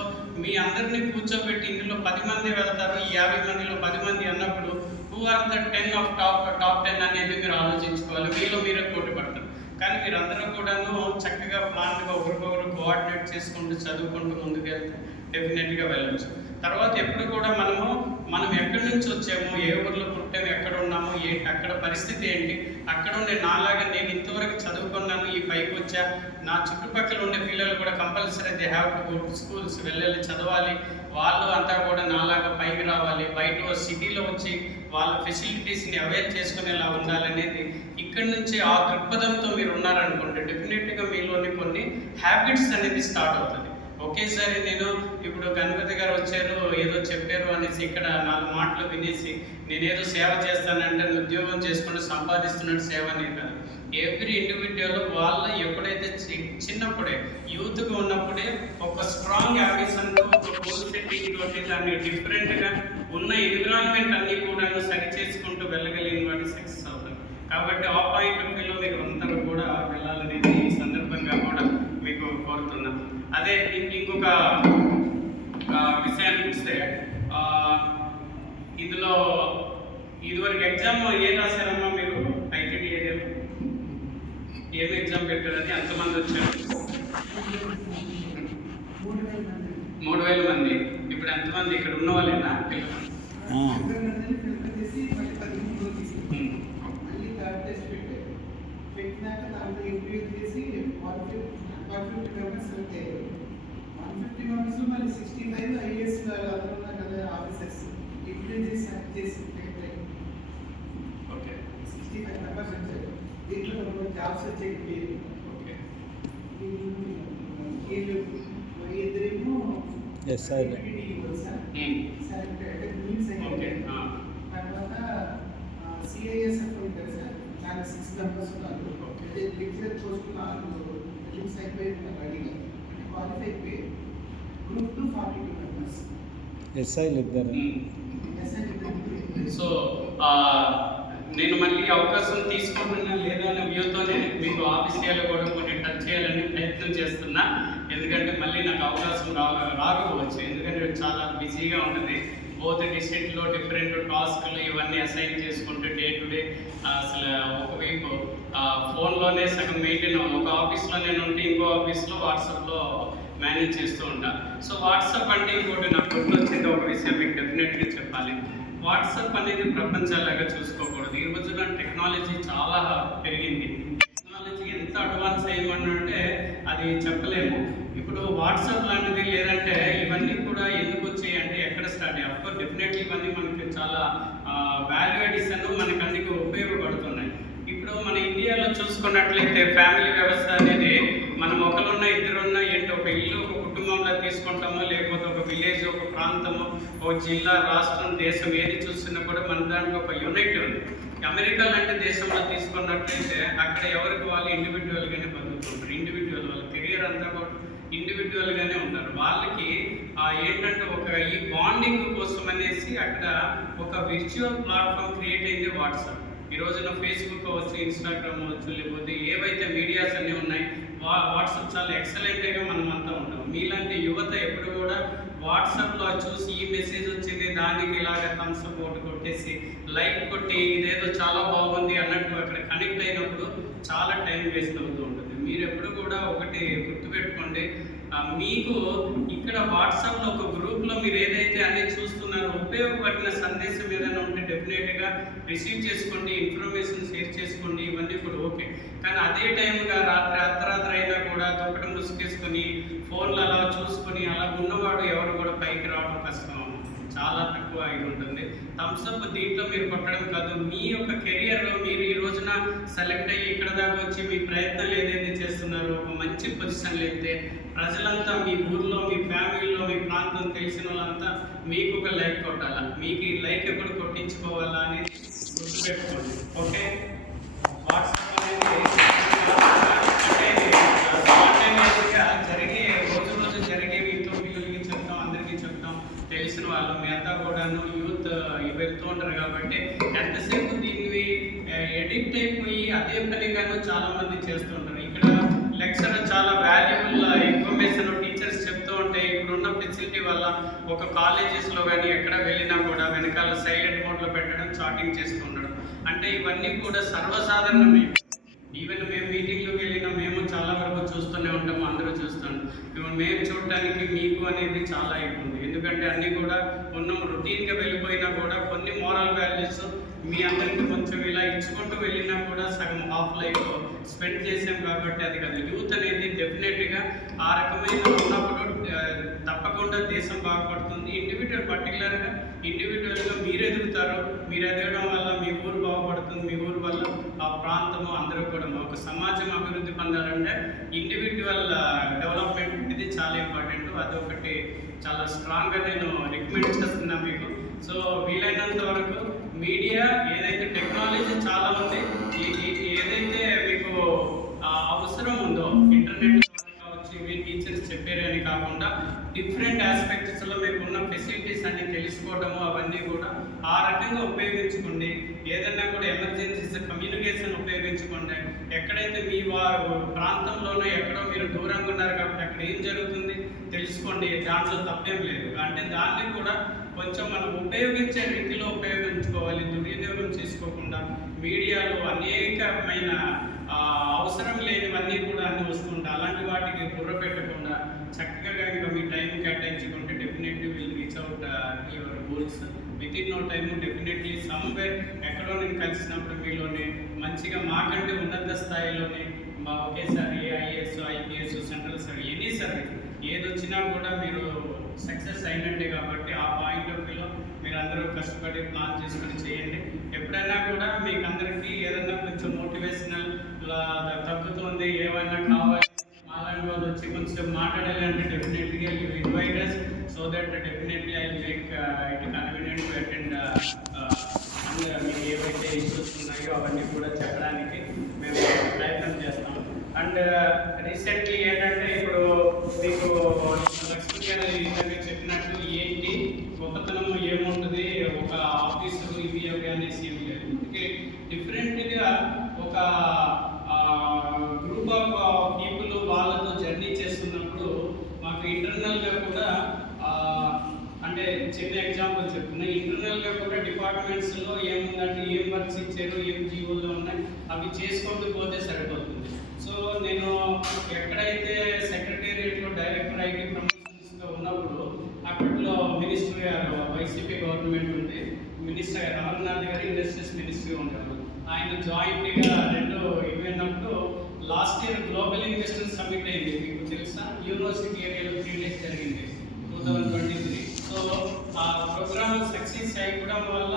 మీ అందరినీ కూర్చోబెట్టి ఇందులో 10 మంది వెళ్తారు, ఈ 50 మందిలో 10 మంది అన్నప్పుడు who are the 10 of top 10 అనేది మీరు ఆలోచించుకోవాలి. మీలో మీరే పోటీ పడతారు. కానీ మీరందరూ కూడాను చక్కగా ప్లాన్గా ఒకరికొకరు కోఆర్డినేట్ చేసుకుంటూ చదువుకుంటూ ముందుకు వెళ్తే డెఫినెట్గా వెళ్ళచ్చు. తర్వాత ఎప్పుడు కూడా మనం ఎక్కడి నుంచి వచ్చాము, ఏ ఊర్లో పుట్టాము, ఎక్కడ ఉన్నాము, ఏంటి అక్కడ పరిస్థితి ఏంటి, అక్కడ ఉండే నాలాగా నేను ఇంతవరకు చదువుకున్నాను, ఈ పైకి వచ్చా, నా చుట్టుపక్కల ఉండే పిల్లలు కూడా compulsory they have to go to schools, వెళ్ళాలి, చదవాలి, వాళ్ళు అంతా కూడా నాలాగా పైకి రావాలి, బయట సిటీలో వచ్చి వాళ్ళ ఫెసిలిటీస్ని అవైల్ చేసుకునేలా ఉండాలనేది ఇక్కడి నుంచి ఆ దృక్పథంతో మీరు ఉన్నారనుకుంటే డెఫినెట్గా మీలోని కొన్ని హ్యాబిట్స్ అనేది స్టార్ట్ అవుతుంది. ఒకేసారి నేను ఇప్పుడు గణపతి గారు వచ్చారు ఏదో చెప్పారు అనేసి ఇక్కడ 4 మాటలు వినేసి నేనేదో సేవ చేస్తానంటే ఉద్యోగం చేసుకుంటూ సంపాదిస్తున్నట్టు సేవ అనేది కాదు. ఎవ్రీ ఇండివిజువల్ వాళ్ళు ఎప్పుడైతే చిన్నప్పుడే యూత్గా ఉన్నప్పుడే ఒక స్ట్రాంగ్ అంబిషన్తో ఒక గోల్ సెట్టింగ్ తోటి దాన్ని డిఫరెంట్గా ఉన్న ఎన్విరాన్మెంట్ అన్నీ కూడా సరి చేసుకుంటూ వెళ్ళగలిగిన వాటి సక్సెస్ అవుతారు. కాబట్టి ఆ పాయింట్ ఆఫ్ వ్యూలో మీరు అందరూ కూడా వెళ్ళాలనేది ఈ సందర్భంగా కూడా మీకు కోరుతున్నాను. అదే ఇంకొక విషయానికి వస్తే ఇందులో ఇదివరకు ఎగ్జామ్ ఏం రాశారమ్మా మీరు? ఐటీడీ ఏరియాలో ఏం ఎగ్జామ్ పెట్టారని అంతమంది వచ్చారు? 3000 మంది. ఇప్పుడు ఎంతమంది ఇక్కడ ఉన్న వాళ్ళేనా పిల్లలు? పెట్టినాక దాంట్లో ఇంటర్వ్యూ చేసి 150 మెంబర్స్ సెలెక్ట్ అయ్యారు. 150 మెంబర్స్ మళ్ళీ 65 ఐఏఎస్ అందరూ ఉన్నారు కదా ఆఫీసర్స్, ఇంటర్వ్యూ చేసి సెలెక్ట్ చేసి ఓకే 65 మెంబర్స్ వచ్చారు. దీంట్లో జాబ్స్ వచ్చేది వీళ్ళు మరి ఇద్దరేమో సెలెక్ట్ తర్వాత సిఐఎస్ఎఫ్ ఉంటారు సార్, దానికి 6 మెంబర్స్ ఉన్నారు. లెక్చరర్ పోస్టులు 4 ఫిలిమ్స్ అయిపోయింది రెడీగా, క్వాలిఫై అయిపోయి గ్రూప్ 2 42 మెంబర్స్ ఎస్ఐలు ఇద్దరు. సో నేను మళ్ళీ అవకాశం తీసుకుంటున్నా లేదా అనే వ్యూతోనే మీకు ఆఫీసియల్లో కూడా కొన్ని టచ్ చేయాలని ప్రయత్నం చేస్తున్నా. ఎందుకంటే మళ్ళీ నాకు అవకాశం రాకపోవచ్చు, ఎందుకంటే చాలా బిజీగా ఉంటుంది. బోత్ డిస్ట్రిక్ట్లో డిఫరెంట్ టాస్క్లు ఇవన్నీ అసైన్ చేసుకుంటూ డే టు డే అసలు ఒకవైపు ఫోన్లోనే సగం మెయింటైన్ ఒక ఆఫీస్లో నేను ఉంటే ఇంకో ఆఫీస్లో వాట్సాప్లో మేనేజ్ చేస్తూ ఉంటా. సో వాట్సాప్ అంటే ఇంకోటి నాకు గుర్తొచ్చింది ఒక విషయం మీకు డెఫినెట్గా చెప్పాలి. వాట్సాప్ అనేది ప్రపంచాలాగా చూసుకోకూడదు. ఈ రోజున టెక్నాలజీ చాలా పెరిగింది. టెక్నాలజీ ఎంత అడ్వాన్స్ అయ్యమనంటే అది చెప్పలేము. ఇప్పుడు వాట్సాప్ లాంటిది లేదంటే ఇవన్నీ కూడా ఎందుకు వచ్చాయి అంటే ఎక్కడ స్టార్ట్ అయ్యాయి? అఫ్కోర్స్ డెఫినెట్లీ ఇవన్నీ మనకి చాలా వాల్యూ అడిషన్ మనకు అన్ని ఉపయోగపడుతున్నాయి. ఇప్పుడు మన ఇండియాలో చూసుకున్నట్లయితే ఫ్యామిలీ వ్యవస్థ అనేది మనం ఒకరున్న ఇద్దరున్న ఏంటి ఒక ఇల్లు ఒక కుటుంబంలో తీసుకుంటామో లేకపోతే ఒక విలేజ్ ఒక ప్రాంతము ఒక జిల్లా రాష్ట్రం దేశం ఏది చూస్తున్నా కూడా మన దాంట్లో ఒక యూనిట్ ఉంది. అమెరికా లాంటి దేశంలో తీసుకున్నట్లయితే అక్కడ ఎవరికి వాళ్ళు ఇండివిజువల్గానే బతుకుతుంటారు. ఇండివిజువల్ వాళ్ళ కెరియర్ అంతా కూడా ఇండివిజువల్గానే ఉంటారు. వాళ్ళకి ఏంటంటే ఒక ఈ బాండింగ్ కోసం అనేసి అక్కడ ఒక విర్చువల్ ప్లాట్ఫామ్ క్రియేట్ అయింది వాట్సాప్. ఈ రోజున ఫేస్బుక్ అవ్వచ్చు, ఇన్స్టాగ్రామ్ అవ్వచ్చు, లేకపోతే ఏవైతే మీడియాస్ అన్నీ ఉన్నాయి వాట్సాప్ చాలా ఎక్సలెంట్గా మనం అంతా ఉంటాం. మీలాంటి యువత ఎప్పుడు కూడా వాట్సాప్లో చూసి ఈ మెసేజ్ వచ్చింది దానికి ఇలాగ థమ్స్అప్ ఓటు కొట్టేసి లైక్ కొట్టి ఇదేదో చాలా బాగుంది అన్నట్టు అక్కడ కనెక్ట్ అయినప్పుడు చాలా టైం వేస్ట్ అవుతూ ఉంటుంది. మీరు ఎప్పుడు కూడా ఒకటి గుర్తుపెట్టుకోండి, మీకు ఇక్కడ వాట్సాప్లో ఒక గ్రూప్లో మీరు ఏదైతే అన్ని చూస్తున్నారో ఉపయోగపడిన సందేశం ఏదైనా ఉంటే డెఫినెట్గా రిసీవ్ చేసుకోండి, ఇన్ఫర్మేషన్ షేర్ చేసుకోండి, ఇవన్నీ కూడా ఓకే. కానీ అదే టైంగా అర్ధరాత్రి అయినా కూడా దుప్పటి ముసుగేసుకొని ఫోన్లు అలా చూసుకొని అలా ఉన్నవాడు ఎవరు కూడా పైకి రావడం కష్టం, చాలా తక్కువ అయి ఉంటుంది. థమ్స్అప్ దీంట్లో మీరు కొట్టడం కాదు, మీ యొక్క కెరియర్లో మీరు ఈ రోజున సెలెక్ట్ అయ్యి ఇక్కడ దాకా వచ్చి మీ ప్రయత్నాలు ఏదైతే చేస్తున్నారో ఒక మంచి పొజిషన్లో అయితే ప్రజలంతా మీ ఊర్లో మీ ఫ్యామిలీలో మీ ప్రాంతం తెలిసిన వాళ్ళంతా మీకు ఒక లైక్ కొట్టాలా, మీకు ఈ లైక్ ఎప్పుడు కొట్టించుకోవాలా అనేది గుర్తుపెట్టుకోండి. ఓకే, వాట్సాప్ అనేది జరిగే రోజు జరిగేవి ఇంట్లో పిల్లలకి చెప్తాం, అందరికీ చెప్తాం, తెలిసిన వాళ్ళు మీ అంతా కూడాను యూత్ వెళ్తూ ఉంటారు కాబట్టి ఎంతసేపు దీన్ని ఎడిక్ట్ అయిపోయి అదే పనిగాను చాలా మంది చేస్తుంటారు. ఇక్కడ లెక్చరర్ చాలా వాల్యుబుల్ ఇన్ఫర్మేషన్ టీచర్స్ చెప్తూ ఉంటే ఇప్పుడున్న ఫెసిలిటీ వల్ల ఒక కాలేజెస్లో కానీ ఎక్కడ వెళ్ళినా కూడా వెనకాల సైలెంట్ మోడ్లో పెట్టడం, చాటింగ్ చేస్తూ ఉండడం, అంటే ఇవన్నీ కూడా సర్వసాధారణమే. ఈవెన్ మేము మీటింగ్లోకి వెళ్ళినా మేము చాలా వరకు చూస్తూనే ఉంటాము, అందరూ చూస్తాం. ఇప్పుడు మేము చూడటానికి మీకు అనేది చాలా అయిపోయింది. ఎందుకంటే అన్నీ కూడా ఉన్న రొటీన్గా వెళ్ళిపోయినా కూడా కొన్ని మోరల్ వాల్యూస్ మీ అందరికీ కొంచెం ఇలా ఇచ్చుకుంటూ వెళ్ళినా కూడా సగం హాఫ్ లైఫ్ స్పెండ్ చేసాం కాబట్టి అది కాదు. యూత్ అనేది డెఫినెట్గా ఆ రకమైన ఉన్నప్పుడు తప్పకుండా దేశం బాగుపడుతుంది. పర్టికులర్గా ఇండివిజువల్గా మీరు ఎదుగుతారు, మీరు ఎదగడం వల్ల మీ ఊరు బాగుపడుతుంది, మీ ఊరు వల్ల ఆ ప్రాంతము అందరూ కూడా ఒక సమాజం అభివృద్ధి పొందాలంటే ఇండివిజువల్ డెవలప్మెంట్ అనేది చాలా ఇంపార్టెంట్. అదొకటి చాలా స్ట్రాంగ్గా నేను రికమెండ్ చేస్తున్నా మీకు. సో వీలైనంత వరకు మీడియా ఏదైతే టెక్నాలజీ చాలా ఉంది, ఏదైతే మీకు అవసరం ఉందో ఇంటర్నెట్ కావచ్చు, ఇవి టీచర్స్ చెప్పారని కాకుండా డిఫరెంట్ ఆస్పెక్ట్స్లో మీకున్న ఫెసిలిటీస్ అన్ని తెలుసుకోవడము అవన్నీ కూడా ఆ రకంగా ఉపయోగించుకోండి. ఏదైనా కూడా ఎమర్జెన్సీస్ కమ్యూనికేషన్ ఉపయోగించుకోండి. ఎక్కడైతే మీ ప్రాంతంలోనో ఎక్కడో మీరు దూరంగా ఉన్నారు కాబట్టి అక్కడ ఏం జరుగుతుంది తెలుసుకోండి, దాంట్లో తప్పేం లేదు. అంటే దాన్ని కూడా కొంచెం మనం ఉపయోగించే రీతిలో ఉపయోగించుకోవాలి, దుర్వినియోగం చేసుకోకుండా. మీడియాలో అనేకమైన అవసరం లేనివన్నీ కూడా అన్నీ వస్తుంటాయి, అలాంటి వాటికి బుర్ర పెట్టకుండా చక్కగా ఇంకా మీ టైం కేటాయించుకుంటే definitely will reach out your goals within no time. Definitely somewhere ఎక్కడో నేను కలిసినప్పుడు మీలోనే మంచిగా మాకంటే ఉన్నత స్థాయిలోనే ఒకేసారి IAS IPS central service any service ఏది వచ్చినా కూడా మీరు సక్సెస్ అయినట్టే. కాబట్టి ఆ పాయింట్ ఆఫ్ వ్యూలో మీరు అందరూ కష్టపడి ప్లాన్ చేసుకొని చేయండి. ఎప్పుడైనా కూడా మీకు అందరికీ ఏదైనా కొంచెం మోటివేషనల్ తగ్గుతుంది, ఏమైనా కావాలి మాలాంటి వాళ్ళు వచ్చి కొంచెం మాట్లాడాలి అంటే డెఫినెట్గా you invite us so that definitely I make it convenient to attend. మీకు ఏవైతే ఇష్యూస్ ఉన్నాయో అవన్నీ కూడా చెప్పడానికి మేము ప్రయత్నం చేస్తాం. అండ్ రీసెంట్లీ ఏంటంటే ఇప్పుడు మీకు లక్ష్మీ గారు ఈ విధంగా చెప్పినట్టు ఏంటి గొప్పతనం ఏముంటుంది, ఒక ఆఫీసు ఇవి అవి అనేసి ఏమి లేదు. అందుకే డిఫరెంట్గా ఒక గ్రూప్ ఆఫ్ పీపుల్ వాళ్ళతో జర్నీ చేస్తున్నప్పుడు మాకు ఇంటర్నల్గా కూడా అంటే చిన్న ఎగ్జాంపుల్ చెప్తున్నా. ఇంటర్నల్గా కూడా డిపార్ట్మెంట్స్లో ఏముందంటే ఏం వర్క్స్ ఇచ్చారు, ఏం జీవోల్లో ఉన్నాయి అవి చేసుకుంటూ పోతే సరిపోతుంది. సో నేను ఎక్కడైతే సెక్రటేరియట్లో డైరెక్టర్ ఐటీ ప్రమోషన్స్గా ఉన్నప్పుడు అప్పట్లో మినిస్టర్ గారు వైసీపీ గవర్నమెంట్ ఉంది, మినిస్టర్ గారు అమర్నాథ్ గారు ఇండస్ట్రీస్ మినిస్ట్రీ ఉండేవారు. ఆయన జాయింట్గా రెండు ఇవన్నప్పుడు last year global investor summit అయింది, మీకు తెలుసా? యూనివర్సిటీ ఏరియాలో 3 days జరిగింది 2023. సో ఆ ప్రోగ్రామ్ సక్సెస్ అయిపోవడం వల్ల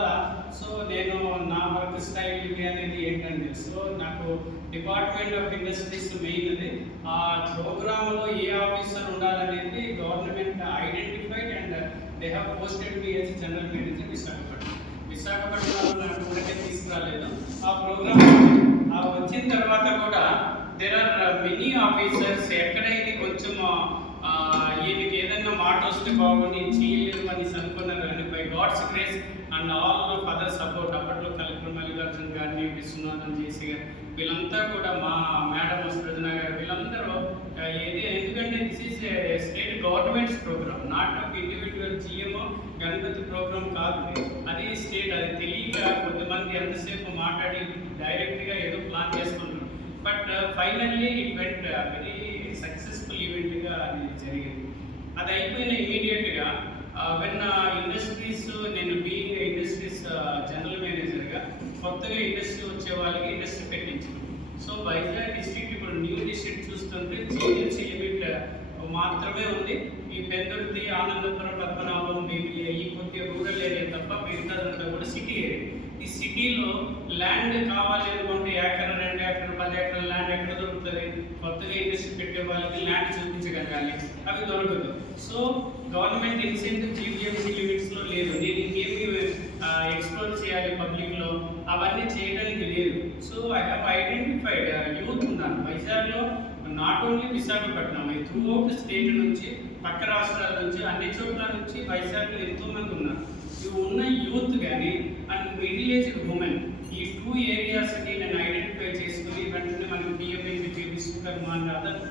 సో నేను నా వర్క్ స్టైల్ ఇది అనేది ఏంటంటే, సో నాకు డిపార్ట్మెంట్ ఆఫ్ ఇండస్ట్రీస్ మెయిన్ అది. ఆ ప్రోగ్రాంలో ఏ ఆఫీసర్ ఉండాలనేది government identified and they have posted me as general manager విశాఖపట్నంలో నాకు ఊరికే తీసుకురాలేదు. ఆ ప్రోగ్రామ్ వచ్చిన తర్వాత కూడా దేర్ ఆర్ మెనీ ఆఫీసర్స్ ఎక్కడైతే కొంచెం ఈయనకి ఏదైనా మాట వస్తే బాగుండి చేయలేదు అని అనుకున్నారు, కానీ by God's grace and all father support అప్పట్లో కలెక్టర్ మల్లికార్జున గారిని, విశ్వనాథన్ జేసీ గారు వీళ్ళంతా కూడా, మా మేడం సృజన గారు వీళ్ళందరూ ఎందుకంటే this is state government's program, not of individual GMO Ganapathi program కాదు అది స్టేట్. అది తెలియక కొంతమంది ఎంతసేపు మాట్లాడి డైరెక్ట్గా ఏదో ప్లాన్ చేసుకుంటారు. But finally it went very successful ఈవెంట్గా అది జరిగింది. అది అయిపోయిన ఇమీడియట్గా వెన్ ఇండస్ట్రీస్, నేను బీయింగ్ ఇండస్ట్రీస్ జనరల్ మేనేజర్గా కొత్తగా ఇండస్ట్రీ వచ్చే వాళ్ళకి ఇండస్ట్రీ పెట్టించాను. సో వైజాగ్ డిస్ట్రిక్ట్ ఇప్పుడు న్యూ డిస్ట్రిక్ట్ చూస్తుంటే జీఎంసీ లిమిట్ మాత్రమే ఉంది. ఈ పెందుర్తి, ఆనందపురం, పద్మనాభం, బీబీఏ ఈ కొద్దిగా రూరల్ ఏరియా తప్ప మిగతాదంతా కూడా సిటీ ఏరియా. ఈ సిటీలో ల్యాండ్ కావాలి అనుకుంటే ఏకర్, 2 ఎకరాలు, 10 ఎకరాల ల్యాండ్ ఎక్కడ దొరుకుతుంది? కొత్తగా ఇండస్ట్రీ పెట్టే వాళ్ళకి ల్యాండ్ చూపించగలగాలి, అవి దొరకదు. సో గవర్నమెంట్ ఇన్సెంటివ్ జీవీఎంసీ లిమిట్స్లో లేదు. నేను ఇంకేమి ఎక్స్ప్లోర్ చేయాలి పబ్లిక్లో, అవన్నీ చేయడానికి లేదు. So I have identified youth ఉన్నాను వైజాగ్లో, not only Visakhapatnam, through out state నుంచి, పక్క రాష్ట్రాల నుంచి, అన్ని చోట్ల నుంచి వైజాగ్లో ఎంతోమంది ఉన్నారు. ఈ ఉన్న యూత్ కానీ అండ్ మిడిల్ ఏజ్డ్ ఉమెన్, ఈ 2 ఏరియాస్ని నేను ఐడెంటిఫై చేసుకుని వెంటనే మనకి PMAG, Vishwakarma and other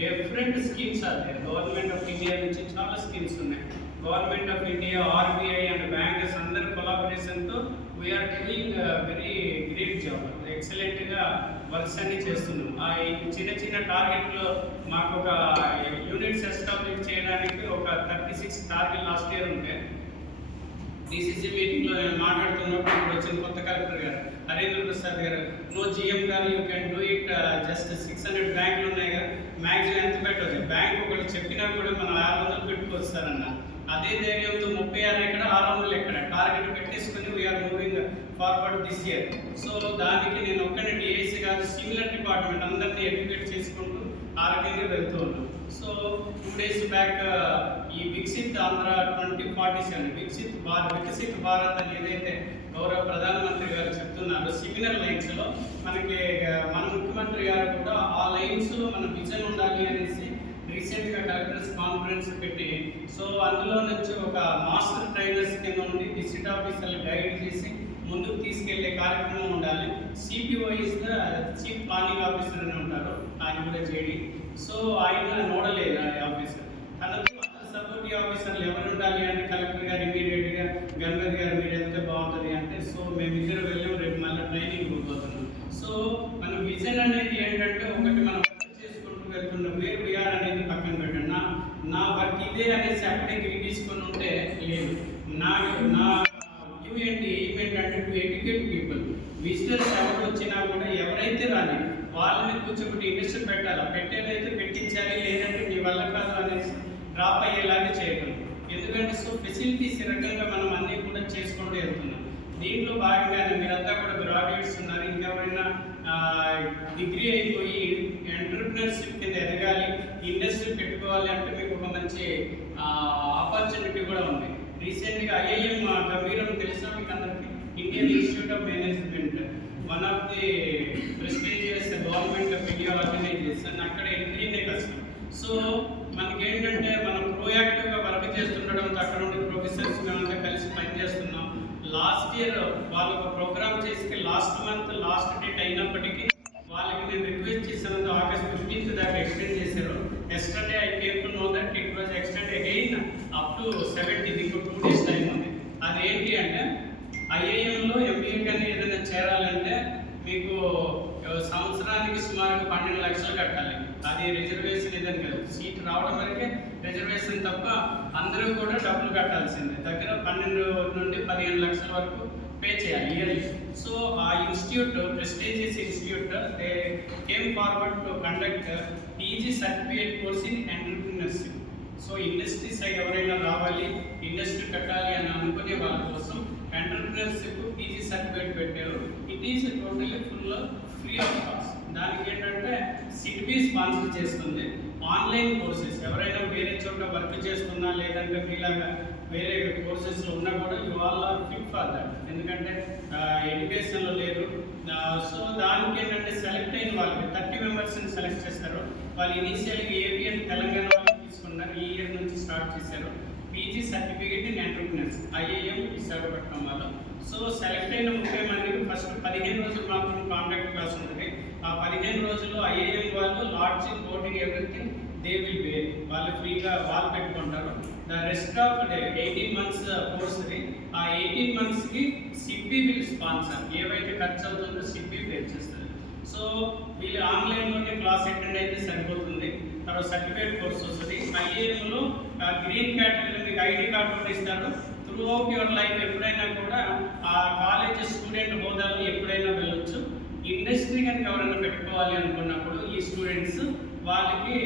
different schemes are there. Government of India నుంచి చాలా స్కీమ్స్ ఉన్నాయి. Government of India, RBI and bankers అందరి కొలాబరేషన్తో we are doing very great job, ఎక్సలెంట్గా వర్క్స్ అన్ని చేస్తున్నాం. ఆ చిన్న చిన్న టార్గెట్లో మాకు ఒక యూనిట్స్ ఎస్టాబ్లిష్ చేయడానికి ఒక 36 టార్గెట్ లాస్ట్ ఇయర్ ఉంటే, డిసిసి మీటింగ్లో నేను మాట్లాడుతున్నప్పుడు ఇప్పుడు వచ్చిన కొత్త కలెక్టర్ గారు హరేంద్ర ప్రసాద్ గారు, నో జిఎం గారు you can do it, just 600 బ్యాంకులు ఉన్నాయి కదా, మ్యాక్సిమం ఎంత పెట్టవచ్చు? బ్యాంక్ ఒకళ్ళు చెప్పినా కూడా మనం 600 పెట్టుకొస్తారన్న. అదే ధైర్యంతో 36 ఎక్కడ, 600 ఎక్కడ టార్గెట్ పెట్టేసుకుని we are moving forward this year. So దానికి నేను ఒక్కనే డిఐసి కాదు, సిమిలర్ డిపార్ట్మెంట్ అందరినీ ఎడ్యుకేట్ చేసుకుంటూ ఆరోగ్యంగా వెళ్తూ ఉన్నాం. సో 2 days బ్యాక్ ఈ వికసిత్ ఆంధ్ర 2047, వికసిత్ భారత్ అని ఏదైతే గౌరవ ప్రధానమంత్రి గారు చెప్తున్నారు సిమిలర్ లైన్స్లో, మనకి మన ముఖ్యమంత్రి గారు కూడా ఆ లైన్స్లో మన విజన్ ఉండాలి అనేసి రీసెంట్గా కలెక్టర్స్ కాన్ఫరెన్స్ పెట్టి, సో అందులో నుంచి ఒక మాస్టర్ ట్రైనర్స్ కింద ఉండి డిస్ట్రిక్ట్ ఆఫీసర్లు గైడ్ చేసి ముందుకు తీసుకెళ్లే కార్యక్రమం ఉండాలి. CPO is the chief planning officer అని ఉంటారు, ఆయన కూడా జేడి. సో ఆయన నోడల్ ఆఫీసర్, తనకు సపోర్టివ్ ఆఫీసర్లు ఎవరు ఉండాలి అంటే కలెక్టర్ గారు ఇమీడియట్గా గణపతి గారు మీరు వెళ్తే బాగుంటుంది అంటే, సో మేమిద్దరు వెళ్ళాం, రేపు మళ్ళీ ట్రైనింగ్ పోతున్నాం. సో మన విజన్ అనేది ఏంటంటే, ఒకటి మనం వర్క్ చేసుకుంటూ వెళ్తున్నాం, వేరు వీఆర్ అనేది పక్కన పెట్టండి, నా వర్క్ ఇదే అనేసి అక్కడే గిరిగీసుకొని ఉంటే లేదు. నా వ్యూ ఏంటి, ఏమేంటంటే టు ఎడ్యుకేట్ పీపుల్. విజిటర్స్ ఎవరు వచ్చినా కూడా ఎవరైతే రాని వాళ్ళని కూర్చోబెట్టి ఇండస్ట్రీ పెట్టాలి, పెట్టేదైతే పెట్టించాలి, లేదంటే మీ వల్ల కాదు అనేసి డ్రాప్ అయ్యేలాగా చేయడం. ఎందుకంటే సో ఫెసిలిటీస్ ఈ రకంగా మనం అన్నీ కూడా చేసుకుంటూ వెళ్తున్నాం. దీంట్లో భాగంగానే మీరంతా కూడా గ్రాడ్యుయేట్స్ ఉన్నారు, ఇంకెవరైనా డిగ్రీ అయిపోయి ఎంటర్ప్రినర్షిప్ కింద ఎదగాలి, ఇండస్ట్రీ పెట్టుకోవాలి అంటే మీకు ఒక మంచి ఆపర్చునిటీ కూడా ఉంది. రీసెంట్గా ఐఐఎం గంభీరం తెలుసా మీకు అందరికీ? Indian Institute of Management, one of the prestigious government of India organization, అక్కడ ఎంట్రీనే కష్టం. సో మనకేంటంటే మనం ప్రోయాక్టివ్గా వర్క్ చేస్తుండడంతో అక్కడ ఉండే ప్రొఫెసర్స్ మేమంతా కలిసి పనిచేస్తున్నాం. లాస్ట్ ఇయర్ వాళ్ళు ఒక ప్రోగ్రామ్ చేసి లాస్ట్ మంత్ లాస్ట్ డేట్ అయినప్పటికీ వాళ్ళకి నేను రిక్వెస్ట్ చేసినందుకు August 15th దాకా ఎక్స్టెండ్ చేశారు. Yesterday I came to know that it was extend again up to 17th, ఇంకో 2 days అది రిజర్వేషన్ ఇదని కాదు, సీట్ రావడం వరకే రిజర్వేషన్ తప్ప అందరూ కూడా డబ్బులు కట్టాల్సిందే. దగ్గర 12 నుండి 15 లక్షల వరకు పే చేయాలి ఇయర్లీ. సో ఆ institute, prestigious institute, they came forward to conduct PG certificate course in entrepreneurship. So industry side ఎవరైనా రావాలి, ఇండస్ట్రీ కట్టాలి అని అనుకునే వాళ్ళ కోసం ఎంటర్‌ప్రెన్యూర్‌షిప్ పీజీ సర్టిఫికేట్ పెట్టారు. It is totally full free of cost. దానికి ఏంటంటే సిడ్బీ స్పాన్సర్ చేస్తుంది. ఆన్లైన్ కోర్సెస్ ఎవరైనా వేరే చోట వర్క్ చేస్తున్నా, లేదంటే మీలాగా వేరే కోర్సెస్లో ఉన్నా కూడా you all are fit for that. ఎందుకంటే ఎడ్యుకేషన్లో లేరు. సో దానికి ఏంటంటే సెలెక్ట్ అయిన వాళ్ళకి 30 మెంబర్స్ని సెలెక్ట్ చేస్తారు. వాళ్ళు ఇనీషియల్గా ఏపీ అండ్ తెలంగాణ వాళ్ళు తీసుకున్నారు. ఈ ఇయర్ నుంచి స్టార్ట్ చేశారు PG certificate in entrepreneurs, IIM Visakhapatnam వాళ్ళు. సో సెలెక్ట్ అయిన 30 మందికి ఫస్ట్ 15 రోజులు మాత్రం కాంటాక్ట్ క్లాస్ ఉంటుంది. ఆ 15 రోజుల్లో ఐఐఎం వాళ్ళు lodging, boating, everything they will pay. వాళ్ళు ఫ్రీగా వాళ్ళు పెట్టుకుంటారు. The rest of 18 months course అది. ఆ 18 monthsకి సిడ్బీ విల్ స్పాన్సర్. ఏవైతే ఖర్చు అవుతుందో సిడ్బీ పే చేస్తుంది. సో వీళ్ళు ఆన్లైన్లోనే క్లాస్ అటెండ్ అయితే సరిపోతుంది. తర్వాత సర్టిఫికేట్ కోర్స్ వస్తుంది. ఐఏఎంలో గ్రీన్ కేటగిరీలో మీకు ఐడి కార్డు కూడా ఇస్తారు. త్రూ అవుట్ యువర్ లైఫ్ ఎప్పుడైనా కూడా ఆ కాలేజ్ స్టూడెంట్ హోదాలో ఎప్పుడైనా వెళ్ళొచ్చు. ఇండస్ట్రీ కనుక ఎవరైనా పెట్టుకోవాలి అనుకున్నప్పుడు ఈ స్టూడెంట్స్ వాళ్ళకి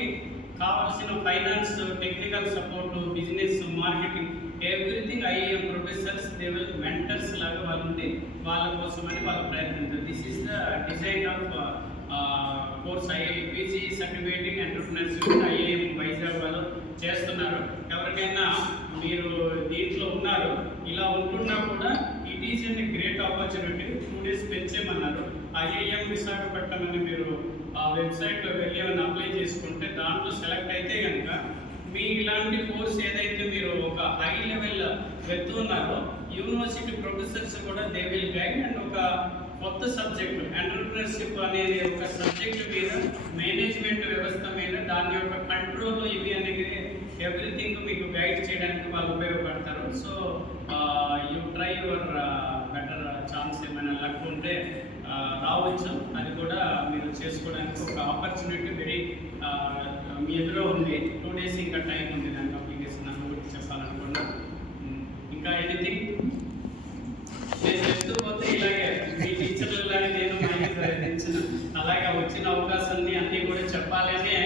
కావాల్సిన finance, technical support, business, marketing, everything IAM professors, they will mentors లాగా వాళ్ళు ఉండి వాళ్ళ కోసమని వాళ్ళు ప్రయత్నించారు. This is the design of course IIM PG certificate in entrepreneurship IIM Vizag వాళ్ళు చేస్తున్నారు. ఎవరికైనా మీరు దీంట్లో ఉన్నారు, ఇలా ఉంటున్నా కూడా it is an great opportunity. 2 days పెంచేయమన్నారు. ఐఐఎం విశాఖపట్నం అని మీరు ఆ వెబ్సైట్లో వెళ్ళి ఏమైనా అప్లై చేసుకుంటే దాంట్లో సెలెక్ట్ అయితే కనుక మీ ఇలాంటి కోర్స్ ఏదైతే మీరు ఒక హై లెవెల్ వెళ్తున్నారో యూనివర్సిటీ ప్రొఫెసర్స్ కూడా దే విల్ గైడ్. అండ్ ఒక కొత్త సబ్జెక్ట్ ఎంటర్‌ప్రెన్యూర్‌షిప్ అనేది ఒక సబ్జెక్ట్ మీద, మేనేజ్మెంట్ వ్యవస్థ మీద, దాని యొక్క కంట్రోల్ ఇవి అనేది ఎవ్రీథింగ్ మీకు గైడ్ చేయడానికి వాళ్ళు ఉపయోగపడతారు. So you try your better chance. ఏమైనా లక్ ఉంటే రావచ్చు. అది కూడా మీరు చేసుకోవడానికి ఒక ఆపర్చునిటీ వెరీ మీ ఎదురు ఉంది. 2 days ఇంకా టైం ఉంది దానికి అప్లికేషన్ అని కూడా చెప్పాలనుకున్నా. ఇంకా ఎనీథింగ్ నేను చెప్తూ పోతే ఇలాగే మీ టీచర్లలాగే నేను ప్రయత్నించిన అలాగే వచ్చిన అవకాశాన్ని అన్నీ కూడా చెప్పాలి అని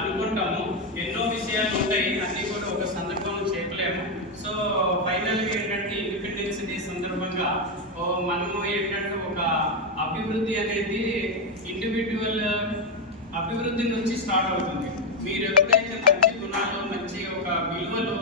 అనుకుంటాము. ఎన్నో విషయాలు ఉంటాయి, అన్నీ కూడా ఒక సందర్భంలో చెప్పలేము. సో ఫైనల్గా ఏంటంటే ఇండిపెండెన్స్ డే సందర్భంగా మనము ఏంటంటే ఒక అభివృద్ధి అనేది ఇండివిజువల్ అభివృద్ధి నుంచి స్టార్ట్ అవుతుంది. మీరు ఎప్పుడైతే మంచి గుణాలు, మంచి ఒక విలువలు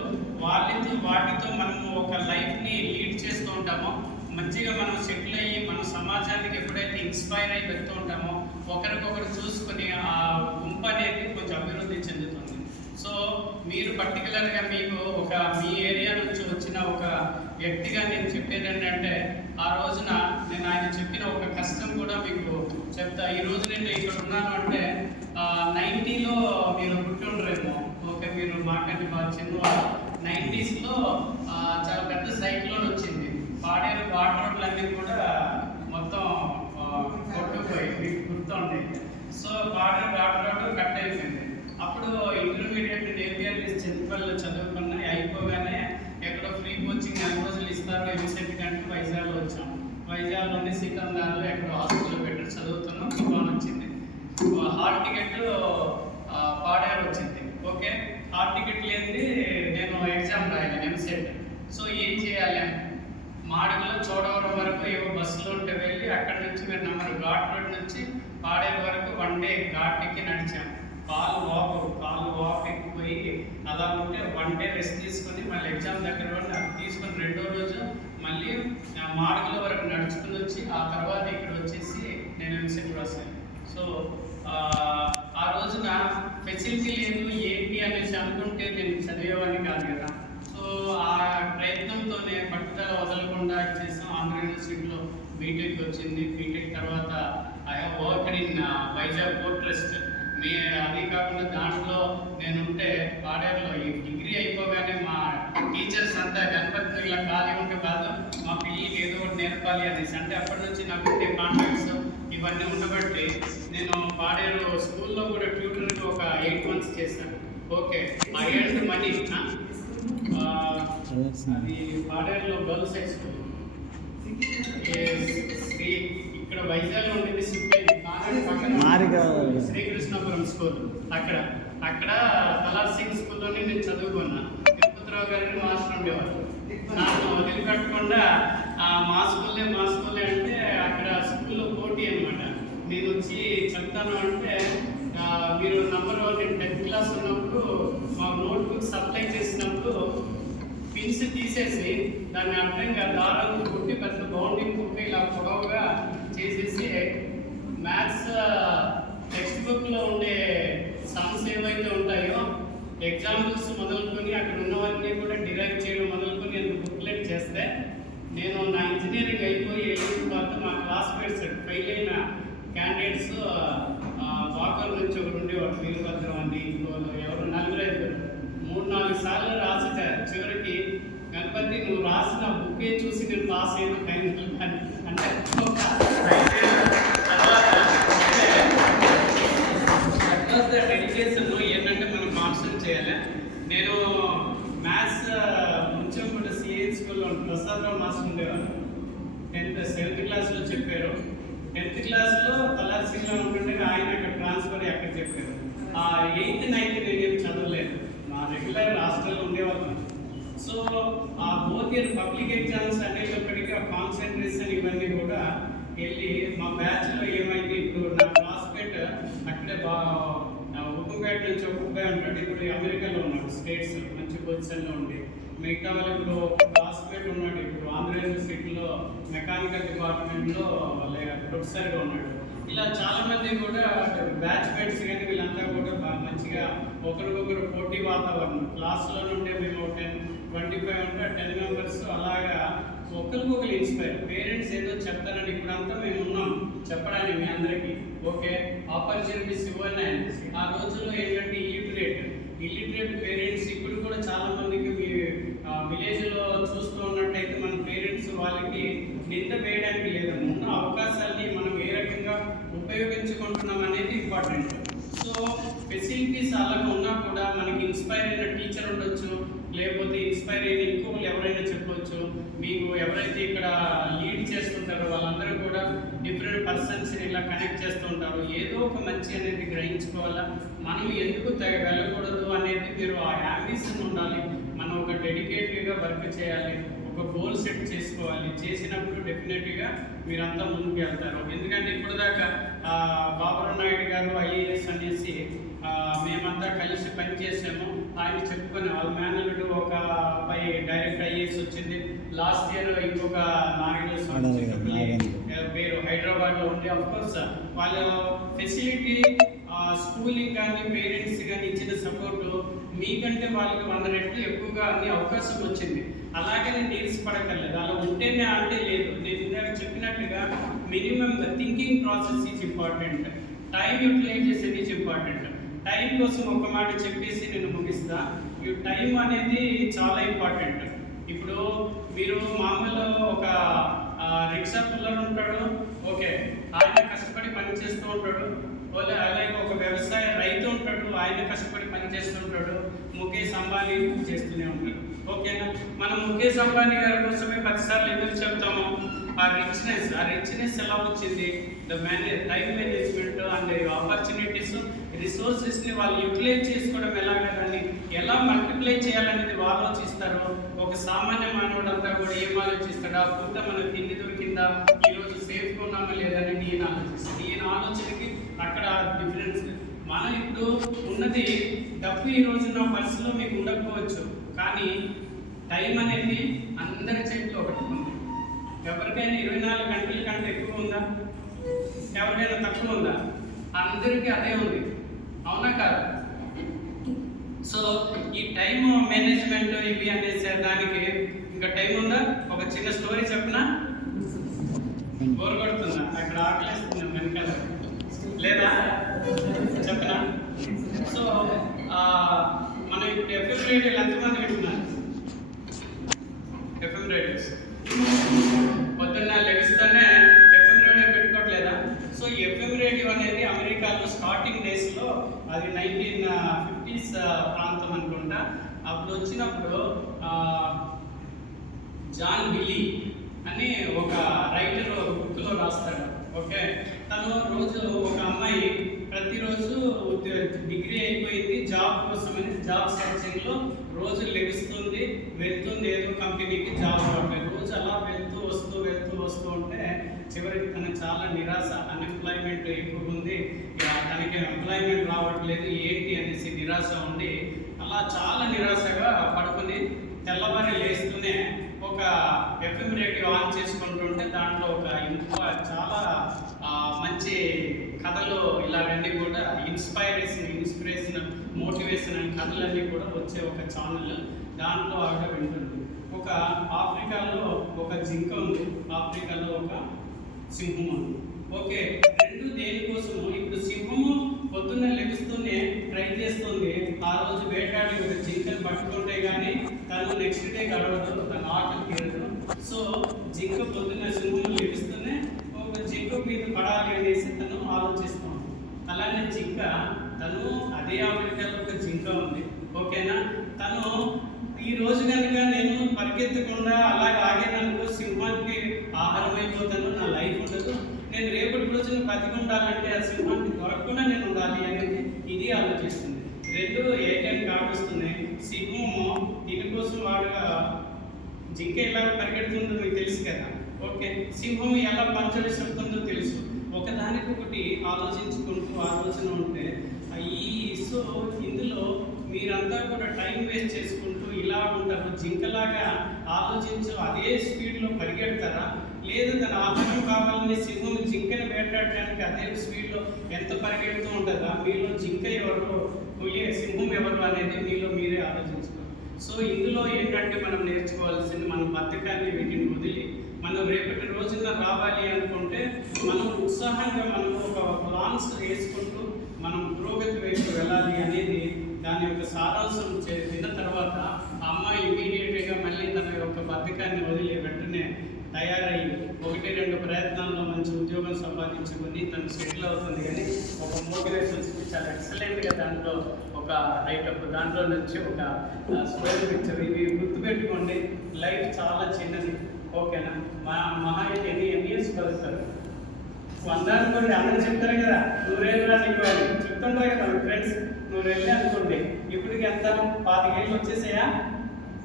వాటితో మనము ఒక లైఫ్ని లీడ్ చేస్తూ ఉంటామో, మంచిగా మనం సెటిల్ అయ్యి మన సమాజానికి ఎప్పుడైతే ఇన్స్పైర్ అయ్యి వెళ్తూ ఉంటామో, ఒకరికొకరు చూసుకొని ఆ గుంపు అనేది కొంచెం అభివృద్ధి చెందుతుంది. సో మీరు పర్టికులర్గా మీకు ఒక మీ ఏరియా నుంచి వచ్చిన ఒక వ్యక్తిగా నేను చెప్పేది ఏంటంటే, ఆ రోజున నేను ఆయన చెప్పిన ఒక కష్టం కూడా మీకు చెప్తా. ఈ రోజు నేను ఇక్కడ ఉన్నాను అంటే 90లో మీరు పుట్టుండరేమో. ఓకే, మీరు మాకంటే బాగా చిన్నవారు. 90sలో చాలా పెద్ద సైక్లోన్ వచ్చింది. పాడేరు వాటర్ రోడ్లన్నీ కూడా మొత్తం కొట్టుకుపోయి మీకు గుర్తుండే. So Paderu water road cut అయిపోయింది. అప్పుడు ఇంటర్మీడియట్ ఏపీఎల్ఎస్ చింతపల్లిలో చదువుకున్న అయిపోగానే ఎక్కడో ఫ్రీ కోచింగ్ 4 రోజులు ఇస్తారు ఎంసెట్ కంటే వైజాగ్లో వచ్చాం. వైజాగ్లోని సీతందారులో ఎక్కడో హాస్పిటల్లో పెట్టి చదువుతున్నాం. తుఫాన్ వచ్చింది. హాల్ టికెట్ పాడేరు వచ్చింది. ఓకే, హాల్ టికెట్ లేనిది నేను ఎగ్జామ్ రాయలేను ఎంసెట్. సో ఏం చేయాలి? మాడుగులో చోడవరం వరకు ఏవో బస్సులో ఉంటే వెళ్ళి అక్కడి నుంచి మీరు నమ్మరు ఘాట్ రోడ్ నుంచి పాడేరు వరకు 1 day ఘాట్ ఎక్కి నడిచాం. కాలు వాక్ ఎక్కిపోయి అలా ఉంటే 1 day రెస్ట్ తీసుకొని మళ్ళీ ఎగ్జామ్ దగ్గర ఉండి అది తీసుకొని 2వ రోజు మళ్ళీ మాడుగుల వరకు నడుచుకుని వచ్చి ఆ తర్వాత ఇక్కడ వచ్చేసి నేను ఎంసెట్ రాశాను. సో ఆ రోజున ఫెసిలిటీ లేదు ఏంటి అనేసి అనుకుంటే నేను చదివేవాడిని కాదు కదా. సో ఆ ప్రయత్నంతోనే పట్టుదల వదలకుండా చేసాం. ఆంధ్ర యూనివర్సిటీలో బీటెక్ వచ్చింది. బీటెక్ తర్వాత I have worked in Vizag port trust. అది కాకుండా దాంట్లో నేనుంటే పాడేరులో ఈ డిగ్రీ అయిపోగానే మా టీచర్స్ అంతా గణపతి ఇలా ఖాళీ ఉంటే కాదు మా పిల్లలకి ఏదో ఒకటి నేర్పాలి అనేసి. అంటే అప్పటి నుంచి నాకు ఉండే కాంటాక్ట్స్ ఇవన్నీ ఉండబట్టి నేను పాడేరు స్కూల్లో కూడా ట్యూటర్కి ఒక 8 months చేశాను. Okay, I earned money. అది పాడేరులో గర్ల్స్ హై స్కూల్, ఇక్కడ వైజాగ్లో ఉండేది శ్రీకృష్ణపురం స్కూల్. అక్కడ తలార్ సింగ్ స్కూల్లోనే నేను చదువుకున్నా. తిరుపతిరావు గారిని మాస్టర్ ఉండేవారు. నాకు వదిలిపెట్టకుండా మా స్కూల్లే అంటే అక్కడ స్కూల్లో పోటీ అనమాట. నేను వచ్చి చెప్తాను అంటే మీరు నేను 10th class ఉన్నప్పుడు మా నోట్బుక్ సప్లై చేసినప్పుడు పిన్స్ తీసేసి దాన్ని అర్థంగా దారాలు కొట్టి పెద్ద బౌండింగ్ బుక్ ఇలా పొడవుగా చేసేసి మ్యాథ్స్ టెక్స్ట్ బుక్లో ఉండే సమ్స్ ఏవైతే ఉంటాయో ఎగ్జాంపుల్స్ మొదలుకొని అక్కడ ఉన్నవన్నీ కూడా డిరైవ్ చేయడం మొదలుకొని నేను బుక్లెట్ చేస్తే నేను నా ఇంజనీరింగ్ అయిపోయి వెళ్ళిన తర్వాత మా క్లాస్మేట్స్ ఫెయిల్ అయిన క్యాండిడేట్స్ వాకర్ నుంచి ఒకరు ఉండేవాడు, వీరభద్రం అని, ఇంకో ఎవరు 4-5 3-4 సార్లు రాసి చివరికి గణపతి నువ్వు రాసిన బుక్కే చూసి నేను పాస్ అయిన ఫైనల్ అంటే డెడికేషన్ ఏంటంటే మనం కాన్సన్ట్రేట్ చేయాలి. నేను మ్యాథ్స్ కొంచెం కూడా సిఎస్ స్కూల్లో ప్రసాదరావు మాస్టర్ ఉండేవాళ్ళు. 7th classలో చెప్పారు. 10th classలో తలార్ సింగ్లో ఉంటుంటే ఆయన అక్కడ ట్రాన్స్ఫర్ అక్కడ చెప్పారు. 8th 9th నేనేం చదవలేదు, మా రెగ్యులర్ హాస్టల్లో ఉండేవాళ్ళం. సో ఆ బోత్ ఇయర్ పబ్లిక్ ఎగ్జామ్స్ అనేటప్పటికీ ఆ కాన్సన్ట్రేషన్ ఇవన్నీ కూడా వెళ్ళి మా బ్యాచ్లో ఏమైంది, ఇప్పుడు నా క్లాస్మేట్ అక్కడే ఉప్పుపేట నుంచి ఒక అబ్బాయి ఉంటాడు, ఇప్పుడు అమెరికాలో ఉన్నాడు, స్టేట్స్ మంచి పొజిషన్లో ఉండి. మిగతా వాళ్ళు ఇప్పుడు క్లాస్మేట్ ఉన్నాడు, ఇప్పుడు ఆంధ్ర యూనివర్సిటీలో మెకానికల్ డిపార్ట్మెంట్లో వాళ్ళ ప్రొఫెసర్గా ఉన్నాడు. ఇలా చాలామంది కూడా బ్యాచ్మేట్స్ కానీ వీళ్ళంతా కూడా మంచిగా ఒకరికొకరు పోటీ వాతావరణం. క్లాస్లో నుండే మేము 10-25 ఉంటే 10 members అలాగా ఒకరికొకరు ఇన్స్పైర్. పేరెంట్స్ ఏదో చెప్తారని ఇప్పుడంతా మేము ఉన్నాం చెప్పడానికి మీ అందరికీ. ఓకే, ఆపర్చునిటీస్ ఇవ్వండి. ఆ రోజుల్లో ఏంటంటే ఇల్లిటరేట్ పేరెంట్స్ ఇప్పుడు కూడా చాలా మందికి మీ విలేజ్లో చూస్తూ ఉన్నట్టయితే మన పేరెంట్స్ వాళ్ళకి నింద వేయడానికి లేదు. ఉన్న అవకాశాలని మనం ఏ రకంగా ఉపయోగించుకుంటున్నాం అనేది ఇంపార్టెంట్. సో ఫెసిలిటీస్ అలాగే ఉన్నా కూడా మనకి ఇన్స్పైర్ అయిన టీచర్ ఉండొచ్చు, లేకపోతే ఇన్స్పైర్ అయిన ఇంకొకరు ఎవరైనా చెప్పవచ్చు. మీకు ఎవరైతే ఇక్కడ లీడ్ చేస్తుంటారో వాళ్ళందరూ కూడా డిఫరెంట్ పర్సన్స్ని ఇలా కనెక్ట్ చేస్తూ ఉంటారు. ఏదో ఒక మంచి అనేది గ్రహించుకోవాలా, మనం ఎందుకు వెళ్ళకూడదు అనేది మీరు ఆ యాంబిషన్ ఉండాలి. మనం ఒక డెడికేటెడ్గా వర్క్ చేయాలి, ఒక గోల్ సెట్ చేసుకోవాలి. చేసినప్పుడు డెఫినెట్గా మీరంతా ముందుకు వెళ్తారు. ఎందుకంటే ఇప్పుడు దాకా బాబురావు నాయుడు గారు IAS అనేసి మేమంతా కలిసి పనిచేసాము. ఆయన చెప్పుకొని వాళ్ళ మేనల్లుడు ఒక అబ్బాయి డైరెక్ట్ IAS వచ్చింది. లాస్ట్ ఇయర్ ఇంకొక పేరు హైదరాబాద్లో ఉంది. అఫ్కోర్స్ వాళ్ళ ఫెసిలిటీ స్కూలింగ్ కానీ పేరెంట్స్ కానీ ఇచ్చిన సపోర్టు మీకంటే వాళ్ళకి 100 రెట్లు ఎక్కువగా అన్ని అవకాశం వచ్చింది. అలాగే నేను నీరసపడక్కర్లేదు, అలా ఉంటేనే అంటే లేదు. నేను ఇందాక చెప్పినట్టుగా minimum thinking process is important, time utilization is important. Time కోసం ఒక మాట చెప్పేసి నేను ముగిస్తా. ఈ టైం అనేది చాలా ఇంపార్టెంట్. ఇప్పుడు మీరు మామూలు ఒక రిక్షా పుల్లర్ ఉంటాడు, ఓకే, ఆయన కష్టపడి పని చేస్తూ ఉంటాడు. అలాగే ఒక వ్యవసాయ రైతు ఉంటాడు, ఆయన కష్టపడి పని చేస్తుంటాడు. ముఖేష్ అంబానీ చేస్తూనే ఉంటాడు. ఓకేనా, మనం ముఖేష్ అంబానీ గారి కోసమే 10 సార్లు ఎందుకు చెప్తాము? ఆ రిచ్నెస్ ఎలా వచ్చింది? టైం మేనేజ్మెంట్ అండ్ ఆపర్చునిటీస్, రిసోర్సెస్ని వాళ్ళు యూటిలైజ్ చేసుకోవడం ఎలాగ, దాన్ని ఎలా మల్టిప్లై చేయాలనేది వాళ్ళు ఆలోచిస్తారు. ఒక సామాన్య మానవుడు అంతా కూడా ఏం ఆలోచిస్తాడు? ఆ పూట మనకు తిండి దొరికిందా, ఈరోజు సేఫ్గా ఉన్నామా లేదని ఈయన ఆలోచిస్తాడు. ఈయన ఆలోచనకి అక్కడ డిఫరెన్స్. మనం ఇప్పుడు ఉన్నది డబ్బు ఈ రోజు నా పర్సులో మీకు ఉండకపోవచ్చు, కానీ టైం అనేది అందరి చేతిలో ఒకటి ఉంది. ఎవరికైనా 24 గంటల కంటే ఎక్కువ ఉందా? ఎవరికైనా తక్కువ ఉందా? అందరికీ అదే ఉంది, అవునా కాదు? సో ఈ టైం మేనేజ్మెంట్ ఇవి అనేసి దానికి ఇంకా టైం ఉందా? ఒక చిన్న స్టోరీ చెప్పనా? బోర్ కొడుతుందా? అక్కడ ఆకలేస్తుంది వెనకాల లేదా? చెప్పనా? సో మనం ఇప్పుడు FM రేడియోలు ఎంతమంది వింటున్నారు? FM రేడియోస్ పొద్దున్న లెగిస్తానే FM రేడియో పెట్టుకోవట్లేదా? సో 50s ప్రాంతం అనుకుంటా. అప్పుడు వచ్చినప్పుడు జాన్ బిల్లీ అని ఒక రైటర్ బుక్లో రాస్తాడు. ఓకే, తను రోజు ఒక అమ్మాయి ప్రతిరోజు డిగ్రీ అయిపోయింది, జాబ్ కోసమని జాబ్ సర్చింగ్లో రోజు లెగుస్తుంది, వెళ్తుంది ఏదో కంపెనీకి జాబ్ రావట్లేదు. రోజు అలా వెళ్తూ వస్తూ ఉంటే చివరికి తనకు చాలా నిరాశ, అన్ఎంప్లాయ్మెంట్ ఎక్కువ ఉంది, తనకి ఎంప్లాయ్మెంట్ రావట్లేదు ఏంటి అనేసి నిరాశ ఉండి అలా చాలా నిరాశగా పడుకుని తెల్లవారి లేస్తూనే ఒక ఎఫ్ఎం రేడియో ఆన్ చేసుకుంటుంటే దాంట్లో ఒక చాలా మంచి కథలు ఇలాగన్నీ కూడా ఇన్స్పిరేషన్ మోటివేషన్ కథలన్నీ కూడా వచ్చే ఒక ఛానల్. దాంట్లో ఆవిడ వింటుంది. ఒక ఆఫ్రికాలో ఒక జింక ఉంది, ఆఫ్రికాలో ఒక సింహం ఉంది. ఓకే, రెండు దేనికోసము? ఇప్పుడు సింహము పొద్దున్న లెగుస్తూనే ట్రై చేస్తుంది, ఆ రోజు వేటాడి ఒక జింకను పట్టుకుంటే కానీ తను నెక్స్ట్ డే గడవదు, తన ఆటలు తీరదు. సో జింక పొద్దున్న సింహం లెగుస్తూనే ఒక జింక మీద పడాలి అనేసి తను ఆలోచిస్తాం. అలానే జింక తను అదే ఆఫ్రికాలో ఒక జింక ఉంది. ఓకేనా, తను ఈ రోజు కనుక నేను పరిగెత్తకుండా అలాగే ఆగేదనుకో సింహానికి ఆహారం అయిపోతాను, నా లైఫ్ ఉండదు. నేను రేపటి రోజున బతికి ఉండాలంటే ఆ సింహానికి దొరకకుండా నేను ఉండాలి అనేది ఇది ఆలోచిస్తుంది. రెండు ఏకైనా కావస్తున్నాయి. సింహము దీనికోసం వాడుగా జింక ఎలా పరిగెడుతుందో మీకు తెలుసు కదా. ఓకే, సింహం ఎలా పంచలు చెప్తుందో తెలుసు. ఒకదానికొకటి ఆలోచించుకుంటూ ఆలోచన ఉంటే సో ఇందులో మీరంతా కూడా టైం వేస్ట్ చేసుకుంటూ ఇలా ఉంటారు. జింకలాగా ఆలోచించు అదే స్పీడ్లో పరిగెడతారా, లేదు తన ఆహారం కావాలని సింహం జింకను వేటాడడానికి అదే స్పీడ్లో ఎంత పరిగెడుతూ ఉంటుందా? మీలో జింక ఎవరు, సింహం ఎవరు అనేది మీలో మీరే ఆలోచించుకోవాలి. సో ఇందులో ఏంటంటే మనం నేర్చుకోవాల్సింది మన బద్ధకాన్ని వీటిని వదిలి మనం రేపటి రోజున రావాలి అనుకుంటే మనం ఉత్సాహంగా మనం ఒక ప్లాన్స్ వేసుకుంటూ మనం పురోగతి వైపు వెళ్ళాలి అనేది దాని యొక్క సారాంశం విన్న తర్వాత ఆ అమ్మాయి ఇమీడియట్గా మళ్ళీ తన యొక్క బద్ధకాన్ని వదిలి వెంటనే తయారయ్యి 1-2 ప్రయత్నాల్లో మంచి ఉద్యోగం సంపాదించుకొని తను సెటిల్ అవుతుంది. కానీ ఒక మోటివేషన్ స్పీచ్ చాలా ఎక్సలెంట్గా దాంట్లో ఒక రైటప్, దాంట్లో నుంచి ఒక స్క్వేర్ పిక్చర్. ఇవి గుర్తుపెట్టుకోండి, లైఫ్ చాలా చిన్నది. ఓకేనా, మహా ఎన్ని ఇయర్స్ బతుకుతారు? 100 అనుకోండి, అందరూ చెప్తారు కదా 100 ఏళ్ళు రానివ్వాలి చెప్తుంటారు కదా మీ ఫ్రెండ్స్. 100 ఏళ్ళే అనుకోండి, ఇప్పటికి ఎంత 25 ఏళ్ళు వచ్చేసాయా?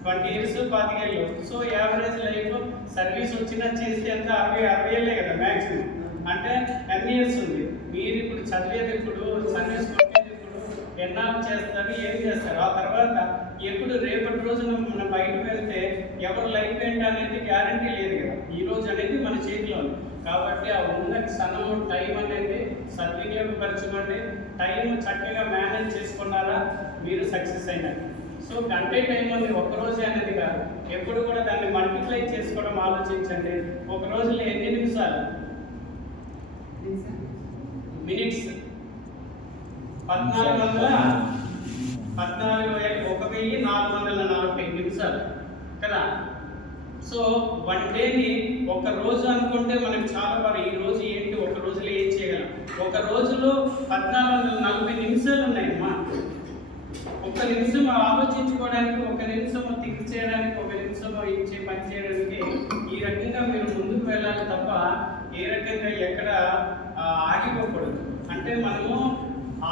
20 years 25 ఏళ్ళు. సో యావరేజ్ లైఫ్ సర్వీస్ వచ్చినా చేస్తే ఎంత 60 ఏళ్ళే కదా మ్యాక్సిమం. అంటే 10 years ఉంది. మీరు ఇప్పుడు చదివేది ఇప్పుడు, సర్వీస్ కొట్టేది ఇప్పుడు, ఎన్నాళ్ళు చేస్తారు, ఏం చేస్తారు? ఆ తర్వాత ఎప్పుడు రేపటి రోజున మనం బయటకు వెళ్తే ఎవరు లైఫ్ ఏంటి అనేది గ్యారంటీ లేదు కదా. ఈ రోజు అనేది మన చేతిలో ఉంది. కాబట్టి ఆ ఉన్న క్షణము టైం అనేది సద్వినియోగపరచుకోండి. టైం చక్కగా మేనేజ్ చేసుకున్నారా మీరు సక్సెస్ అయినారు. సో గంటే టైం ఉంది, ఒక్కరోజే అనేది కాదు. ఎప్పుడు కూడా దాన్ని మల్టిప్లై చేసుకోవడం ఆలోచించండి. ఒక రోజులో ఎన్ని నిమిషాలు? మినిట్స్ 1440 నిమిషాలు కదా. సో 1 డేని ఒక రోజు అనుకుంటే మనకు చాలా బాగా ఈ రోజు ఏంటి, ఒక రోజులో ఏం చేయగలం? ఒక రోజులో 1440 నిమిషాలు ఉన్నాయమ్మా. ఒక నిమిషం ఆలోచించుకోవడానికి, ఒక నిమిషం థింక్ చేయడానికి, ఒక నిమిషం ఇచ్చే పని చేయడానికి ఈ రకంగా మీరు ముందుకు వెళ్ళాలి తప్ప ఏ రకంగా ఎక్కడ ఆగిపోకూడదు. అంటే మనము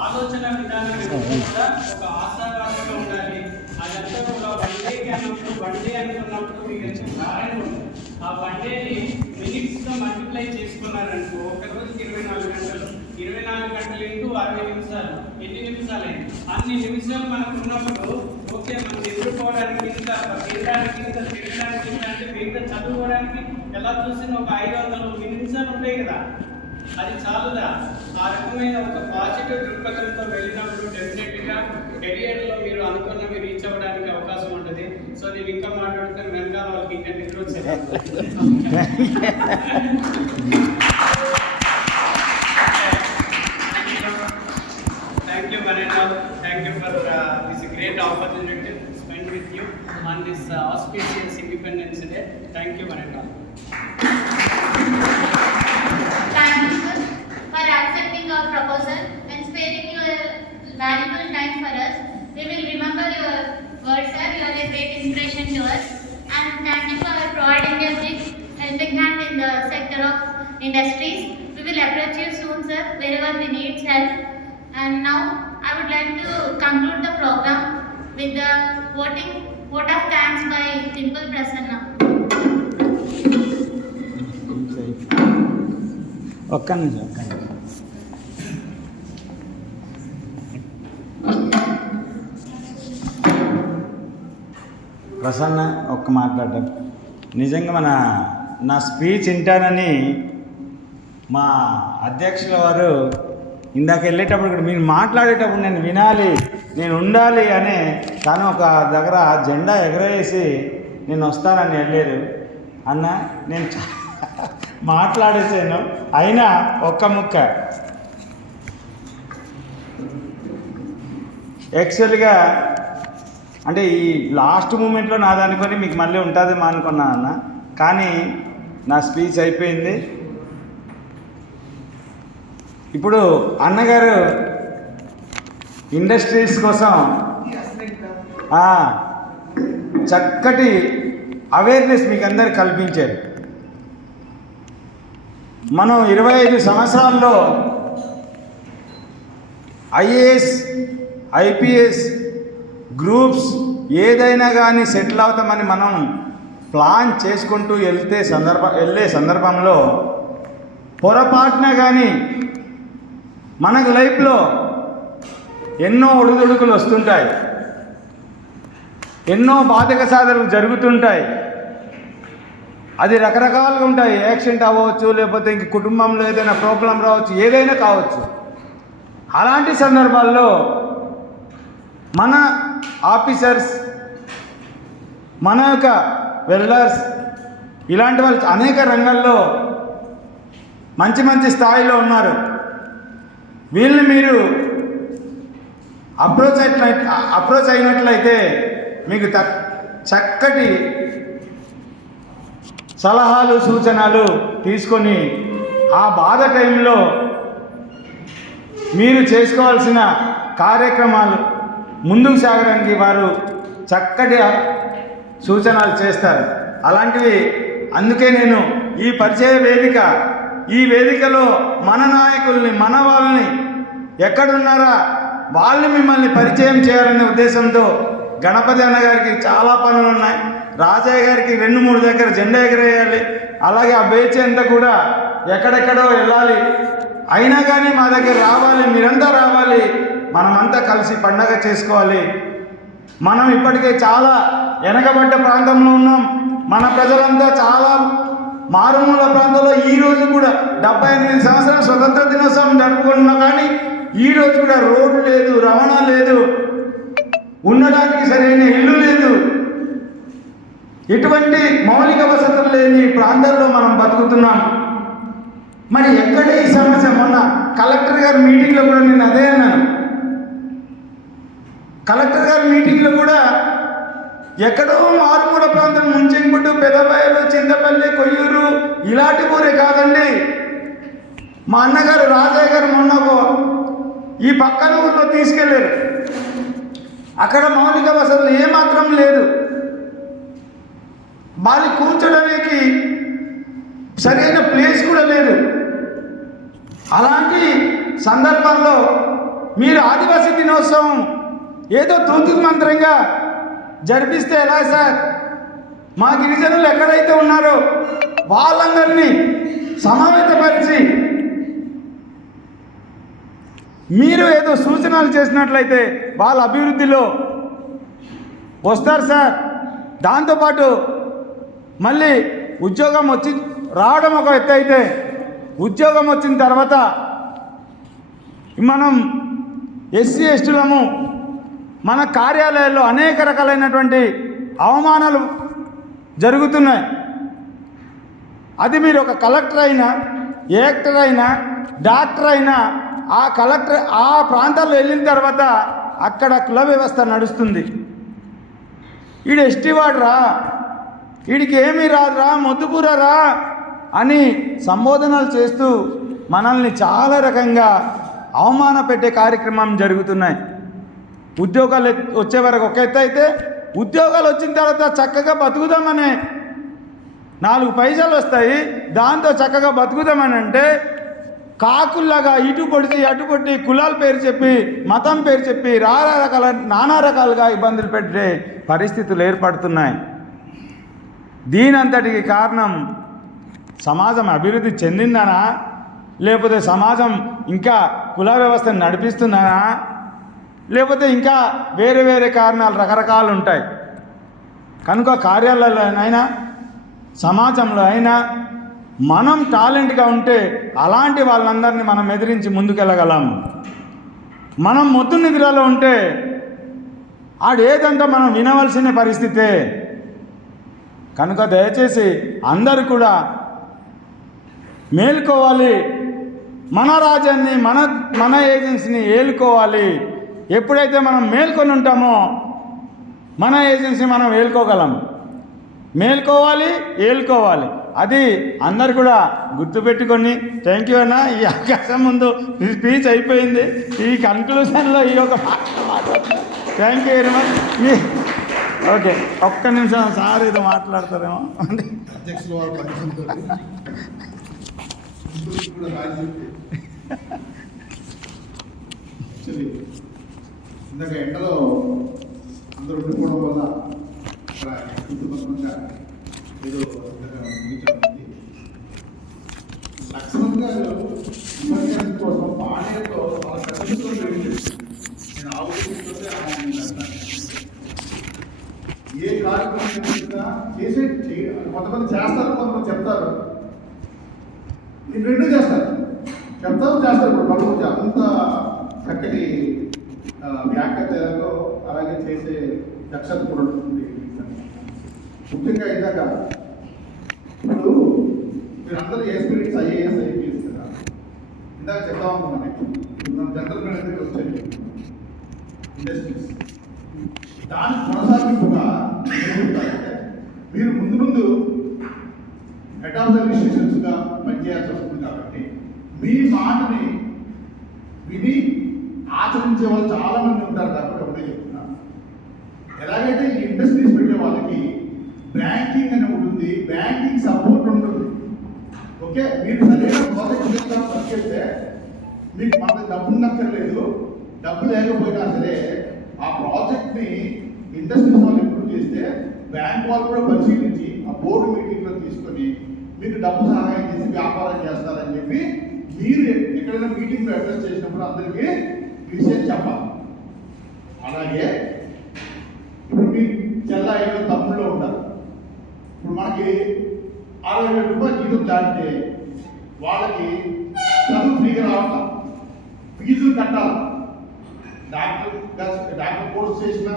ఆలోచన విధానం కూడా ఒక ఆశావాదంగా ఉండాలి. అదంతా ఒక 1 డేకి అన్నప్పుడు 1 డే అనుకున్నప్పుడు మీకు ఎంత భారంగా ఉంటుంది. ఆ 1 డేని మినిట్స్తో మల్టిప్లై చేసుకున్నారనుకో, ఒక రోజుకి 24 గంటలు, 24 గంటలు ఇంటూ 60 నిమిషాలు, ఎన్ని నిమిషాలు అయింది? అన్ని నిమిషాలు మనకు ఉన్నప్పుడు ఓకే, మనం ఎదుర్కోవడానికి ఇంత, తినడానికి ఇంత, తిరగడానికి ఇంత, అంటే మిగతా చదువుకోవడానికి ఎలా చూసినా ఒక 500 నిమిషాలు ఉంటాయి కదా. అది చాలుదా? ఆ రకమైన ఒక పాజిటివ్ దృక్పథంతో వెళ్ళినప్పుడు డెఫినెట్గా కెరియర్లో మీరు అనుకున్నవి రీచ్ అవ్వడానికి అవకాశం ఉంటుంది. సో నేను ఇంకా మాట్లాడితే వెనకాల వాళ్ళకి ఇంకా నిద్ర వచ్చేది. Thank you, Manenda. Thank you for this great opportunity to spend with you on this auspicious Independence Day. Thank you, Manenda. Thank you, sir, for accepting our proposal and sparing your valuable time for us. members. And thank you for providing us this helping hand in the sector of industries. We will approach you soon, sir, wherever we need help. And now I would like to conclude the program with the vote of thanks by Dimple Prasanna. ఒక్క నిమిషం. ప్రసన్న ఒక్క మాట్లాడటం నిజంగా నా speech వింటానని మా అధ్యక్షుల వారు ఇందాక వెళ్ళేటప్పుడు కూడా మీరు మాట్లాడేటప్పుడు నేను వినాలి, నేను ఉండాలి అని తను ఒక దగ్గర జెండా ఎగరేసి నేను వస్తానని వెళ్ళారు. అన్న నేను మాట్లాడేసాను, అయినా ఒక్క ముక్క యాక్చువల్గా అంటే ఈ లాస్ట్ మూమెంట్లో నాది అనుకొని మీకు మళ్ళీ ఉంటుందేమో అనుకున్నాను అన్న, కానీ నా స్పీచ్ అయిపోయింది. ఇప్పుడు అన్నగారు ఇండస్ట్రీస్ కోసం చక్కటి అవేర్నెస్ మీకు అందరు కల్పించారు. మనం 25 సంవత్సరాల్లో ఐఏఎస్, ఐపీఎస్ గ్రూప్స్ ఏదైనా కానీ సెటిల్ అవుతామని మనం ప్లాన్ చేసుకుంటూ వెళ్ళే సందర్భంలో పొరపాటున కానీ మనకు లైఫ్లో ఎన్నో ఒడిదుడుకులు వస్తుంటాయి, ఎన్నో బాధక సాధనలు జరుగుతుంటాయి. అది రకరకాలుగా ఉంటాయి. యాక్సిడెంట్ అవ్వచ్చు, లేకపోతే ఇంక కుటుంబంలో ఏదైనా ప్రాబ్లం రావచ్చు, ఏదైనా కావచ్చు. అలాంటి సందర్భాల్లో మన ఆఫీసర్స్, మన యొక్క వెల్డర్స్, ఇలాంటి వాళ్ళు అనేక రంగాల్లో మంచి మంచి స్థాయిలో ఉన్నారు. వీళ్ళని మీరు అప్రోచ్ అయినట్లయితే మీకు చక్కటి సలహాలు, సూచనలు తీసుకొని ఆ బాధ టైంలో మీరు చేసుకోవాల్సిన కార్యక్రమాలు ముందుకు సాగడానికి వారు చక్కటి సూచనలు చేస్తారు. అలాంటివి అందుకే నేను ఈ పరిచయ వేదిక, ఈ వేదికలో మన నాయకుల్ని, మన వాళ్ళని ఎక్కడున్నారా వాళ్ళు మిమ్మల్ని పరిచయం చేయాలనే ఉద్దేశంతో గణపతి అన్న గారికి చాలా పనులు ఉన్నాయి, రాజయ్య గారికి 2-3 దగ్గర జెండా ఎగరేయాలి, అలాగే ఆ బేచ్ అంతా కూడా ఎక్కడెక్కడో వెళ్ళాలి. అయినా కానీ మా దగ్గర రావాలి, మీరంతా రావాలి, మనమంతా కలిసి పండగ చేసుకోవాలి. మనం ఇప్పటికే చాలా వెనకబడ్డ ప్రాంతంలో ఉన్నాం. మన ప్రజలంతా చాలా మారుమూల ప్రాంతంలో ఈరోజు కూడా 78 సంవత్సరాల స్వతంత్ర దినోత్సవం జరుపుకుంటున్నాం, కానీ ఈరోజు కూడా రోడ్డు లేదు, రవాణా లేదు, ఉండడానికి సరైన ఇల్లు లేదు, ఎటువంటి మౌలిక వసతులు లేని ప్రాంతాల్లో మనం బతుకుతున్నాం. మరి ఎక్కడ ఈ సమస్య? మొన్న కలెక్టర్ గారి మీటింగ్లో కూడా నేను అదే అన్నాను. కలెక్టర్ గారి మీటింగ్లో కూడా ఎక్కడో మారుమూల ప్రాంతం, ముంచెంగుట్టు, పెదబయలు, చింతపల్లి, కొయ్యూరు ఇలాంటి ఊరే కాదండి. మా అన్నగారు రాజయ్య గారు మొన్న ఈ పక్కన ఊరిలో తీసుకెళ్ళారు. అక్కడ మౌలిక వసతులు ఏమాత్రం లేదు, వాళ్ళకి కూర్చోడానికి సరైన ప్లేస్ కూడా లేదు. అలాంటి సందర్భంలో మీరు ఆదివాసీ దినోత్సవం ఏదో తూతు మంత్రంగా జరిపిస్తే ఎలా సార్? మా గిరిజనులు ఎక్కడైతే ఉన్నారో వాళ్ళందరినీ సమావేశపరిచి మీరు ఏదో సూచనలు చేసినట్లయితే వాళ్ళ అభివృద్ధిలో వస్తారు సార్. దాంతోపాటు మళ్ళీ ఉద్యోగం రావడం ఒక ఎత్తు అయితే, ఉద్యోగం వచ్చిన తర్వాత మనం ఎస్సీ ఎస్టీలము మన కార్యాలయాల్లో అనేక రకాలైనటువంటి అవమానాలు జరుగుతున్నాయి. అది మీరు ఒక కలెక్టర్ అయినా, యాక్టర్ అయినా, డాక్టర్ అయినా ఆ ప్రాంతాల్లో వెళ్ళిన తర్వాత అక్కడ కుల వ్యవస్థ నడుస్తుంది. వీడు ఎస్టీ వాడురా, వీడికి ఏమీ రాదురా, మొద్దుకూరరా అని సంబోధనలు చేస్తూ మనల్ని చాలా రకంగా అవమాన పెట్టే కార్యక్రమం జరుగుతున్నాయి. ఉద్యోగాలు వచ్చే వరకు ఒక ఎత్తు అయితే, ఉద్యోగాలు వచ్చిన తర్వాత చక్కగా బతుకుదామనే 4 పైసలు వస్తాయి, దాంతో చక్కగా బతుకుదామని అంటే కాకుల్లాగా ఇటు పొడిచి అటు పొట్టి కులాల పేరు చెప్పి మతం పేరు చెప్పి నానా రకాలుగా ఇబ్బందులు పెట్టే పరిస్థితులు ఏర్పడుతున్నాయి. దీనంతటికి కారణం సమాజం అభివృద్ధి చెందిందనా, లేకపోతే సమాజం ఇంకా కుల వ్యవస్థను నడిపిస్తుందనా, లేకపోతే ఇంకా వేరే వేరే కారణాలు రకరకాలు ఉంటాయి. కనుక కార్యాలయాలైనా సమాజంలో అయినా మనం టాలెంట్గా ఉంటే అలాంటి వాళ్ళందరినీ మనం ఎదిరించి ముందుకెళ్ళగలం. మనం మొద్దు నిద్రలో ఉంటే ఆడేదంతా మనం వినవలసిన పరిస్థితే. కనుక దయచేసి అందరూ కూడా మేల్కోవాలి, మన రాజ్యాన్ని మన ఏజెన్సీని ఏలుకోవాలి. ఎప్పుడైతే మనం మేల్కొని ఉంటామో మన ఏజెన్సీ మనం ఏలుకోగలం. మేల్కోవాలి, ఏలుకోవాలి. అది అందరు కూడా గుర్తుపెట్టుకొని. థ్యాంక్ యూ అన్న. ఈ అవకాశం ముందు స్పీచ్ అయిపోయింది, ఈ కన్క్లూషన్లో ఈ ఒక thank you very much. Okay, ఒక్క నిమిషం సార్ ఇది మాట్లాడతారేమో. అధ్యక్షుల వారు పర్మిషన్ కూడా రాజీ ఇందాక ఎండలో అందరూ ఉండిపోవడం వల్ల అక్కడ కుటుంబంగా ఏదో ముగించాలి. లక్ష్మణ్ గారు ఉపన్యాసం కోసం పాణ్యంలో వాళ్ళ ప్రతిష్టం జరిగింది. నేను ఆలోచిస్తుంటే ఏ కార్యక్రమం చేసే కొంతమంది చేస్తారు, కొంతమంది చెప్తారు. నేను రెండు చేస్తారు, చెప్తారు చేస్తారు. ఇప్పుడు పలువురు అంత చక్కటి వ్యాఖ్యతలో అలాగే చేసే దక్షత కూడా ఉంటుంది. ముఖ్యంగా ఇందాక ఇప్పుడు మీరు అందరూ ఎస్పీరియన్స్ ఐఏఎస్ ఐపీఎస్ కదా, ఇందాక చెప్తా ఉన్నాను జనరల్ మేనేజర్ వచ్చేది ఇండస్ట్రీస్. దాని కొనసాగింపుగా మీరు ముందు హెడ్ ఆఫ్ ద అడ్మినిస్ట్రేషన్స్గా పనిచేయాల్సి వస్తుంది. కాబట్టి మీ మాటని విని ఆచరించే వాళ్ళు చాలా మంది ఉంటారు. కాబట్టి ఒకటే చెప్తున్నాను, ఎలాగైతే ఈ ఇండస్ట్రీస్ పెట్టే వాళ్ళకి బ్యాంకింగ్ అని ఉంటుంది, బ్యాంకింగ్ సపోర్ట్ ఉంటుంది. ఓకే, మీరు సరైన ప్రాజెక్ట్ పనిచేస్తే మీకు మనకు డబ్బు నక్కర్లేదు. డబ్బు లేకపోయినా సరే ఆ ప్రాజెక్ట్ని ఇండస్ట్రీస్ వాళ్ళు ఇంప్రూవ్ చేస్తే బ్యాంక్ వాళ్ళు కూడా పరిశీలించి ఆ బోర్డు మీటింగ్లో తీసుకొని మీకు డబ్బు సహాయం చేసి వ్యాపారం చేస్తారని చెప్పి మీరు ఎక్కడైనా మీటింగ్లో అడ్రస్ చేసినప్పుడు అందరికీ విషయం చెప్పాలి. అలాగే ఇప్పుడు మీ చెల్లాయిలో తమ్ముళ్ళు ఉంటారు. ఇప్పుడు మనకి 60,000 రూపాయలు జీతం దాటితే వాళ్ళకి చదువు ఫ్రీగా రావాలి, ఫీజులు కట్టాలి. డాక్టర్ కోర్స్ చేసినా,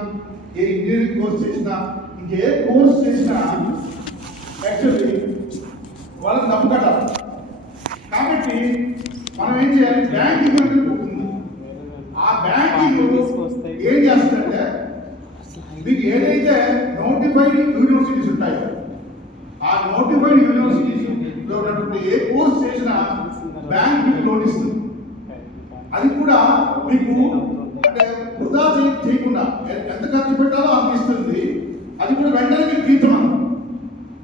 ఏ ఇంజనీరింగ్ కోర్స్ చేసినా, ఇంకే కోర్స్ చేసినా యాక్చువల్లీ వాళ్ళకి డబ్బు కట్టాలి. కాబట్టి మనం ఏం చేయాలి, బ్యాంకింగ్ అనేది ఉంటుంది. ఆ బ్యాంకింగ్ ఏం చేస్తుందంటే మీకు ఏదైతే నోటిఫైడ్ యూనివర్సిటీస్ ఉంటాయో ఆ నోటిఫైడ్ యూనివర్సిటీస్ ఉన్నటువంటి ఏ కోర్స్ చేసినా బ్యాంక్ మీకు లోన్ ఇస్తుంది. అది కూడా మీకు అంటే వృధా చేయకుండా ఎంత ఖర్చు పెట్టాలో అంత ఇస్తుంది. అది కూడా వెంటనే మీకు తీర్చమని.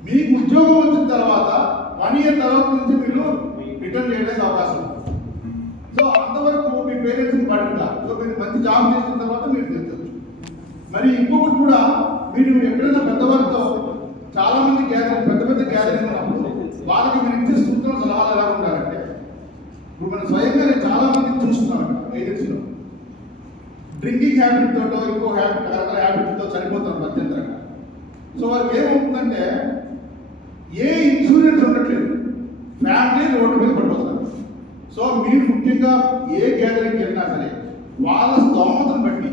మీకు ఉద్యోగం వచ్చిన తర్వాత 1 year తర్వాత నుంచి మీరు రిటర్న్ చేయడానికి అవకాశం ఉంది. సో అంతవరకు మీ పేరెంట్స్ని పడుతుందా. సో మీరు మంచి జాబ్ చేసిన తర్వాత మీరు తీర్చవచ్చు. మరి ఇంకొకటి కూడా, మీరు ఎక్కడైనా పెద్దవారితో చాలా మంది గ్యాదరింగ్, పెద్ద గ్యాదరింగ్ ఉన్నప్పుడు వాళ్ళకి మీరు ఇచ్చే సూచనలు సలహాలు ఎలా ఉండాలంటే, ఇప్పుడు మనం స్వయంగా నేను చాలా మందిని చూస్తున్నాం ఏజెన్సీలో డ్రింకింగ్ హ్యాబిట్ తోటో ఇంకో హ్యాబిట్తో చనిపోతారు మధ్యంతరంగా. సో వారికి ఏమవుతుందంటే ఏ ఇన్సూరెన్స్ ఉండట్లేదు, ఫ్యామిలీ రోడ్డు మీద పడిపోతున్నారు. సో మీరు ముఖ్యంగా ఏ గ్యాదరింగ్కి వెళ్ళినా సరే వాళ్ళ స్తోమతను బట్టి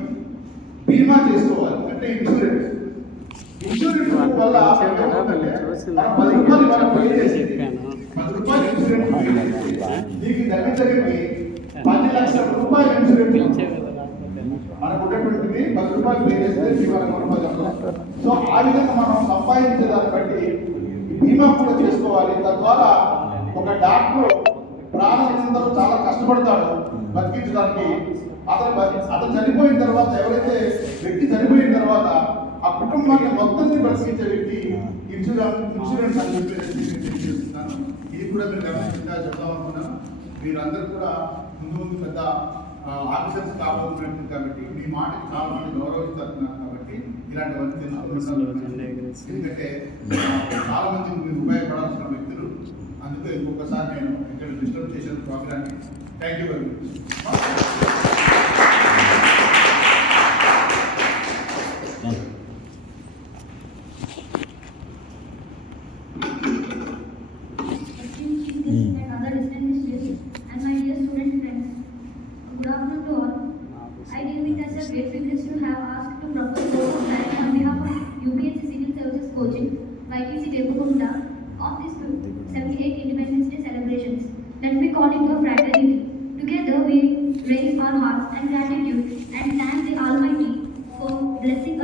బీమా చేసుకోవాలి. అంటే ఇన్సూరెన్స్ వల్ల 10 రూపాయలు ఇవాళ పే చేసి 10 రూపాయలు ఇన్సూరెన్స్ మీకు దగ్గరికి 10 లక్షల రూపాయలు ఇన్సూరెన్స్ మనకు ఉన్నటువంటిది 10 రూపాయలు పే చేస్తే సో ఆ విధంగా మనం సంపాదించే దాన్ని బట్టి బీమా కూడా చేసుకోవాలి. తద్వారా ఒక డాక్టర్ ప్రాణాలందరూ చాలా కష్టపడతాడు బతికించడానికి. అతను చనిపోయిన తర్వాత, ఎవరైతే వ్యక్తి చనిపోయిన తర్వాత ఆ కుటుంబాన్ని మొత్తం బ్రతికించే వ్యక్తి ఇన్సూరెన్స్ అని చెప్పేసి తెలియజేస్తున్నాను. ఇది కూడా మీరు గమనించగా చెప్తాం అనుకున్నాను. మీరందరూ కూడా ముందు పెద్ద ఆఫీసర్స్ కాబోతున్నట్టు కాబట్టి మీ మాటకి చాలా మంది గౌరవిస్తున్నారు కాబట్టి ఇలాంటివన్నీ తెలుసుకుంటున్నారు. ఎందుకంటే చాలా మంది మీరు ఉపయోగపడాల్సిన వ్యక్తులు. అందుకే ఇంకొకసారి నేను ఇక్కడ డిస్టర్బ్ చేసిన ప్రోగ్రామ్కి thank you very much. and other distinguished guests, and my dear student friends. Good afternoon to all. I deem it as a great privilege to have asked to propose both of that on behalf of UPSC Civil Services Coaching, YTC Devagunta, on this 78th Independence Day celebrations. Let me call it a fraternity. Together we raise our hearts and gratitude and thank the Almighty for blessing